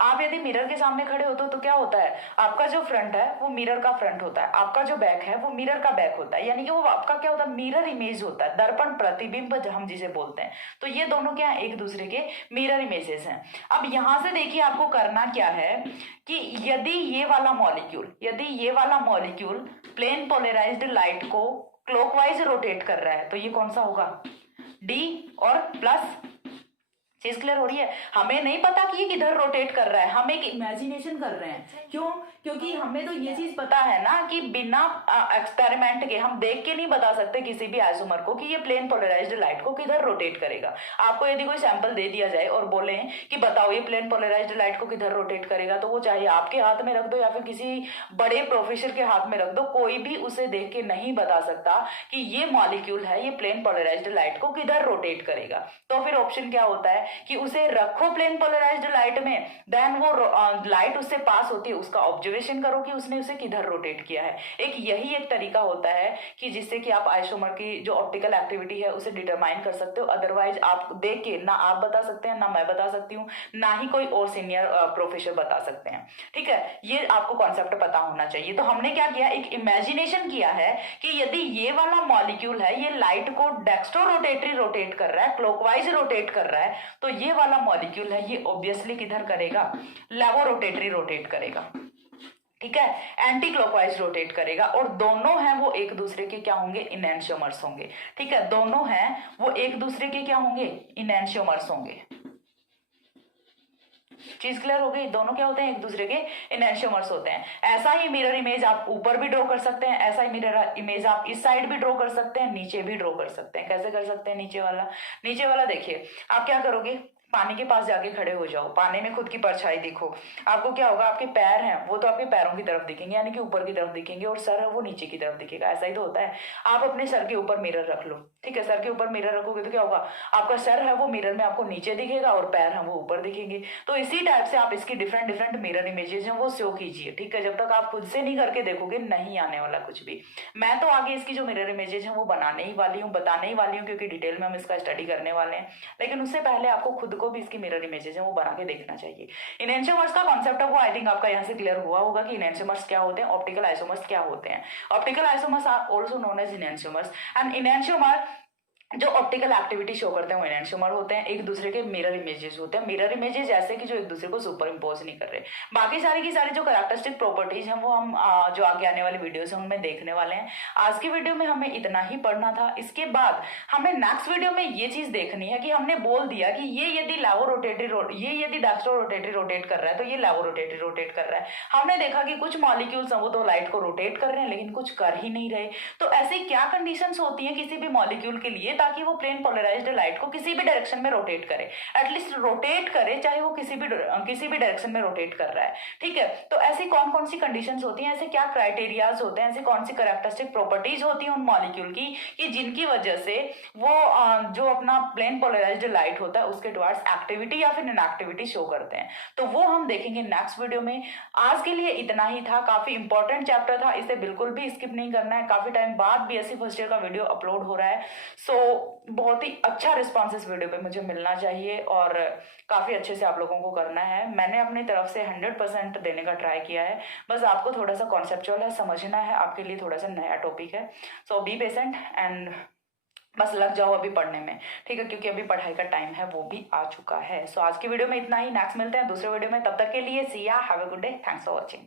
आप यदि मिरर के सामने खड़े होते हो तो क्या होता है, आपका जो फ्रंट है वो मिरर का फ्रंट होता है, आपका जो बैक है वो मिरर का बैक होता है, यानी कि वो आपका क्या होता है, मिरर इमेज होता है, दर्पण प्रतिबिंब हम जिसे बोलते हैं। तो ये दोनों क्या है, एक दूसरे के मिरर इमेजेस हैं। अब यहां से देखिए आपको करना क्या है कि यदि ये वाला मॉलिक्यूल प्लेन पोलराइज्ड लाइट को क्लॉकवाइज रोटेट कर रहा है, तो ये कौन सा होगा, डी और प्लस। चीज क्लियर हो रही है। हमें नहीं पता कि ये किधर रोटेट कर रहा है, हम एक इमेजिनेशन कर रहे हैं। क्यों, क्योंकि हमें तो ये चीज पता है ना कि बिना एक्सपेरिमेंट के हम देख के नहीं बता सकते किसी भी आइसोमर को कि ये प्लेन पोलराइज्ड लाइट को किधर रोटेट करेगा। आपको यदि कोई सैंपल दे दिया जाए और बोले कि बताओ ये प्लेन पोलराइज्ड लाइट को किधर रोटेट करेगा, तो वो चाहे आपके हाथ में रख दो या फिर किसी बड़े प्रोफेसर के हाथ में रख दो, कोई भी उसे देख के नहीं बता सकता कि ये मॉलिक्यूल है ये प्लेन पोलराइज्ड लाइट को किधर रोटेट करेगा। तो फिर ऑप्शन क्या होता है कि उसे रखो प्लेन पोलराइज्ड लाइट में, देन वो लाइट उससे पास होती है, उसका ऑब्जर्वेशन करो कि उसने उसे किधर रोटेट किया है। यही एक तरीका होता है कि जिससे कि आप आइसोमर की जो ऑप्टिकल एक्टिविटी है उसे डिटरमाइन कर सकते हो। अदरवाइज आप देख के ना आप बता सकते हैं, ना मैं बता सकती हूँ, ना ही कोई और सीनियर प्रोफेसर बता सकते हैं, ठीक है। ये आपको कॉन्सेप्ट पता होना चाहिए। तो हमने क्या किया, एक इमेजिनेशन किया है कि यदि ये वाला मॉलिक्यूल है ये लाइट को डेक्स्ट्रो रोटेटरी रोटेट कर रहा है, क्लॉकवाइज रोटेट कर रहा है, तो ये वाला मॉलिक्यूल है ये ऑब्वियसली किधर करेगा, लेवो रोटेटरी रोटेट करेगा, ठीक है, एंटी क्लॉकवाइज रोटेट करेगा। और दोनों हैं वो एक दूसरे के क्या होंगे, इनैंशियोमर्स होंगे, ठीक है। दोनों हैं वो एक दूसरे के क्या होंगे, इनैंशियोमर्स होंगे। चीज क्लियर हो गई, दोनों क्या होते हैं, एक दूसरे के इनैंशियोमर्स होते हैं। ऐसा ही मिरर इमेज आप ऊपर भी ड्रॉ कर सकते हैं, ऐसा ही मिरर इमेज आप इस साइड भी ड्रॉ कर सकते हैं, नीचे भी ड्रॉ कर सकते हैं। कैसे कर सकते हैं, नीचे वाला देखिए, आप क्या करोगे, पानी के पास जाके खड़े हो जाओ, पानी में खुद की परछाई दिखो, आपको क्या होगा, आपके पैर हैं वो तो आपके पैरों की तरफ दिखेंगे, यानी कि ऊपर की तरफ दिखेंगे, और सर है वो नीचे की तरफ दिखेगा। ऐसा ही तो होता है। आप अपने सर के ऊपर मिरर रख लो, ठीक है, सर के ऊपर मिरर रखोगे तो क्या होगा, आपका सर है वो मिरर में आपको नीचे दिखेगा और पैर है वो ऊपर दिखेंगे। तो इसी टाइप से आप इसकी डिफरेंट मिरर इमेजेस हैं वो शो कीजिए, ठीक है। जब तक आप खुद से नहीं करके देखोगे नहीं आने वाला कुछ भी। मैं तो आगे इसकी जो मिरर इमेजेस हैं वो बनाने ही वाली हूँ, बताने ही वाली हूँ, क्योंकि डिटेल में हम इसका स्टडी करने वाले हैं। लेकिन उससे पहले आपको खुद को भी इसकी मिरर इमेजेस है वो बना के देखना चाहिए। इनैंशियोमर्स का कॉन्सेप्ट है वो आई थिंक आपका यहाँ से क्लियर हुआ होगा कि इनैंशियोमर्स क्या होते हैं, ऑप्टिकल आइसोमर्स क्या होते हैं। Optical isomers are also known as enantiomers and enantiomer जो ऑप्टिकल एक्टिविटी शो करते हैं वो इनैंशियोमर होते हैं, एक दूसरे के मिरर इमेजेस होते हैं। मिरर इमेजेस ऐसे कि जो एक दूसरे को सुपर इम्पोज नहीं कर रहे। बाकी सारी की सारी जो कैरेक्टरिस्टिक प्रॉपर्टीज हैं वो हम जो आगे आने वाली वीडियोस हैं उनमें देखने वाले हैं। आज की वीडियो में हमें इतना ही पढ़ना था। इसके बाद हमें नेक्स्ट वीडियो में ये चीज देखनी है कि हमने बोल दिया कि ये यदि लैवो रोटेटरी ये यदि डेक्स्ट्रो रोटेटरी रोटेट कर रहा है तो ये लैवो रोटेटरी रोटेट कर रहा है। हमने देखा कि कुछ मॉलिक्यूल्स हैं वो तो लाइट को रोटेट कर रहे हैं लेकिन कुछ कर ही नहीं रहे। तो ऐसी क्या कंडीशंस होती हैं किसी भी मॉलिक्यूल के लिए ताकि वो प्लेन पोलराइज्ड लाइट को किसी भी डायरेक्शन में रोटेट करे, एटलीस्ट रोटेट करे, चाहे वो किसी भी डायरेक्शन में रोटेट कर रहा है। ठीक है, तो ऐसी कौन कौन सी कंडीशंस होती हैं, ऐसे क्या क्राइटेरियाज होते हैं, ऐसी कौन सी कैरेक्टरिस्टिक प्रॉपर्टीज होती हैं उन मॉलिक्यूल की कि जिनकी वजह से वो जो अपना प्लेन पोलराइज्ड लाइट होता है उसके टुवर्ड्स एक्टिविटी या फिर इनएक्टिविटी शो करते हैं। तो वो हम देखेंगे नेक्स्ट वीडियो में। आज के लिए इतना ही था, काफी इंपॉर्टेंट चैप्टर था, इसे बिल्कुल भी स्किप नहीं करना है। काफी टाइम बाद बीएससी फर्स्ट ईयर का वीडियो अपलोड हो रहा है, सो बहुत ही अच्छा रिस्पॉन्स इस वीडियो पे मुझे मिलना चाहिए और काफ़ी अच्छे से आप लोगों को करना है। मैंने अपनी तरफ से 100% देने का ट्राई किया है, बस आपको थोड़ा सा कॉन्सेप्चुअल है, समझना है, आपके लिए थोड़ा सा नया टॉपिक है। सो बी पेशेंट एंड बस लग जाओ अभी पढ़ने में, ठीक है, क्योंकि अभी पढ़ाई का टाइम है वो भी आ चुका है। सो आज की वीडियो में इतना ही, नेक्स्ट मिलते हैं दूसरे वीडियो में, तब तक के लिए सी या, have a good day, thanks for watching.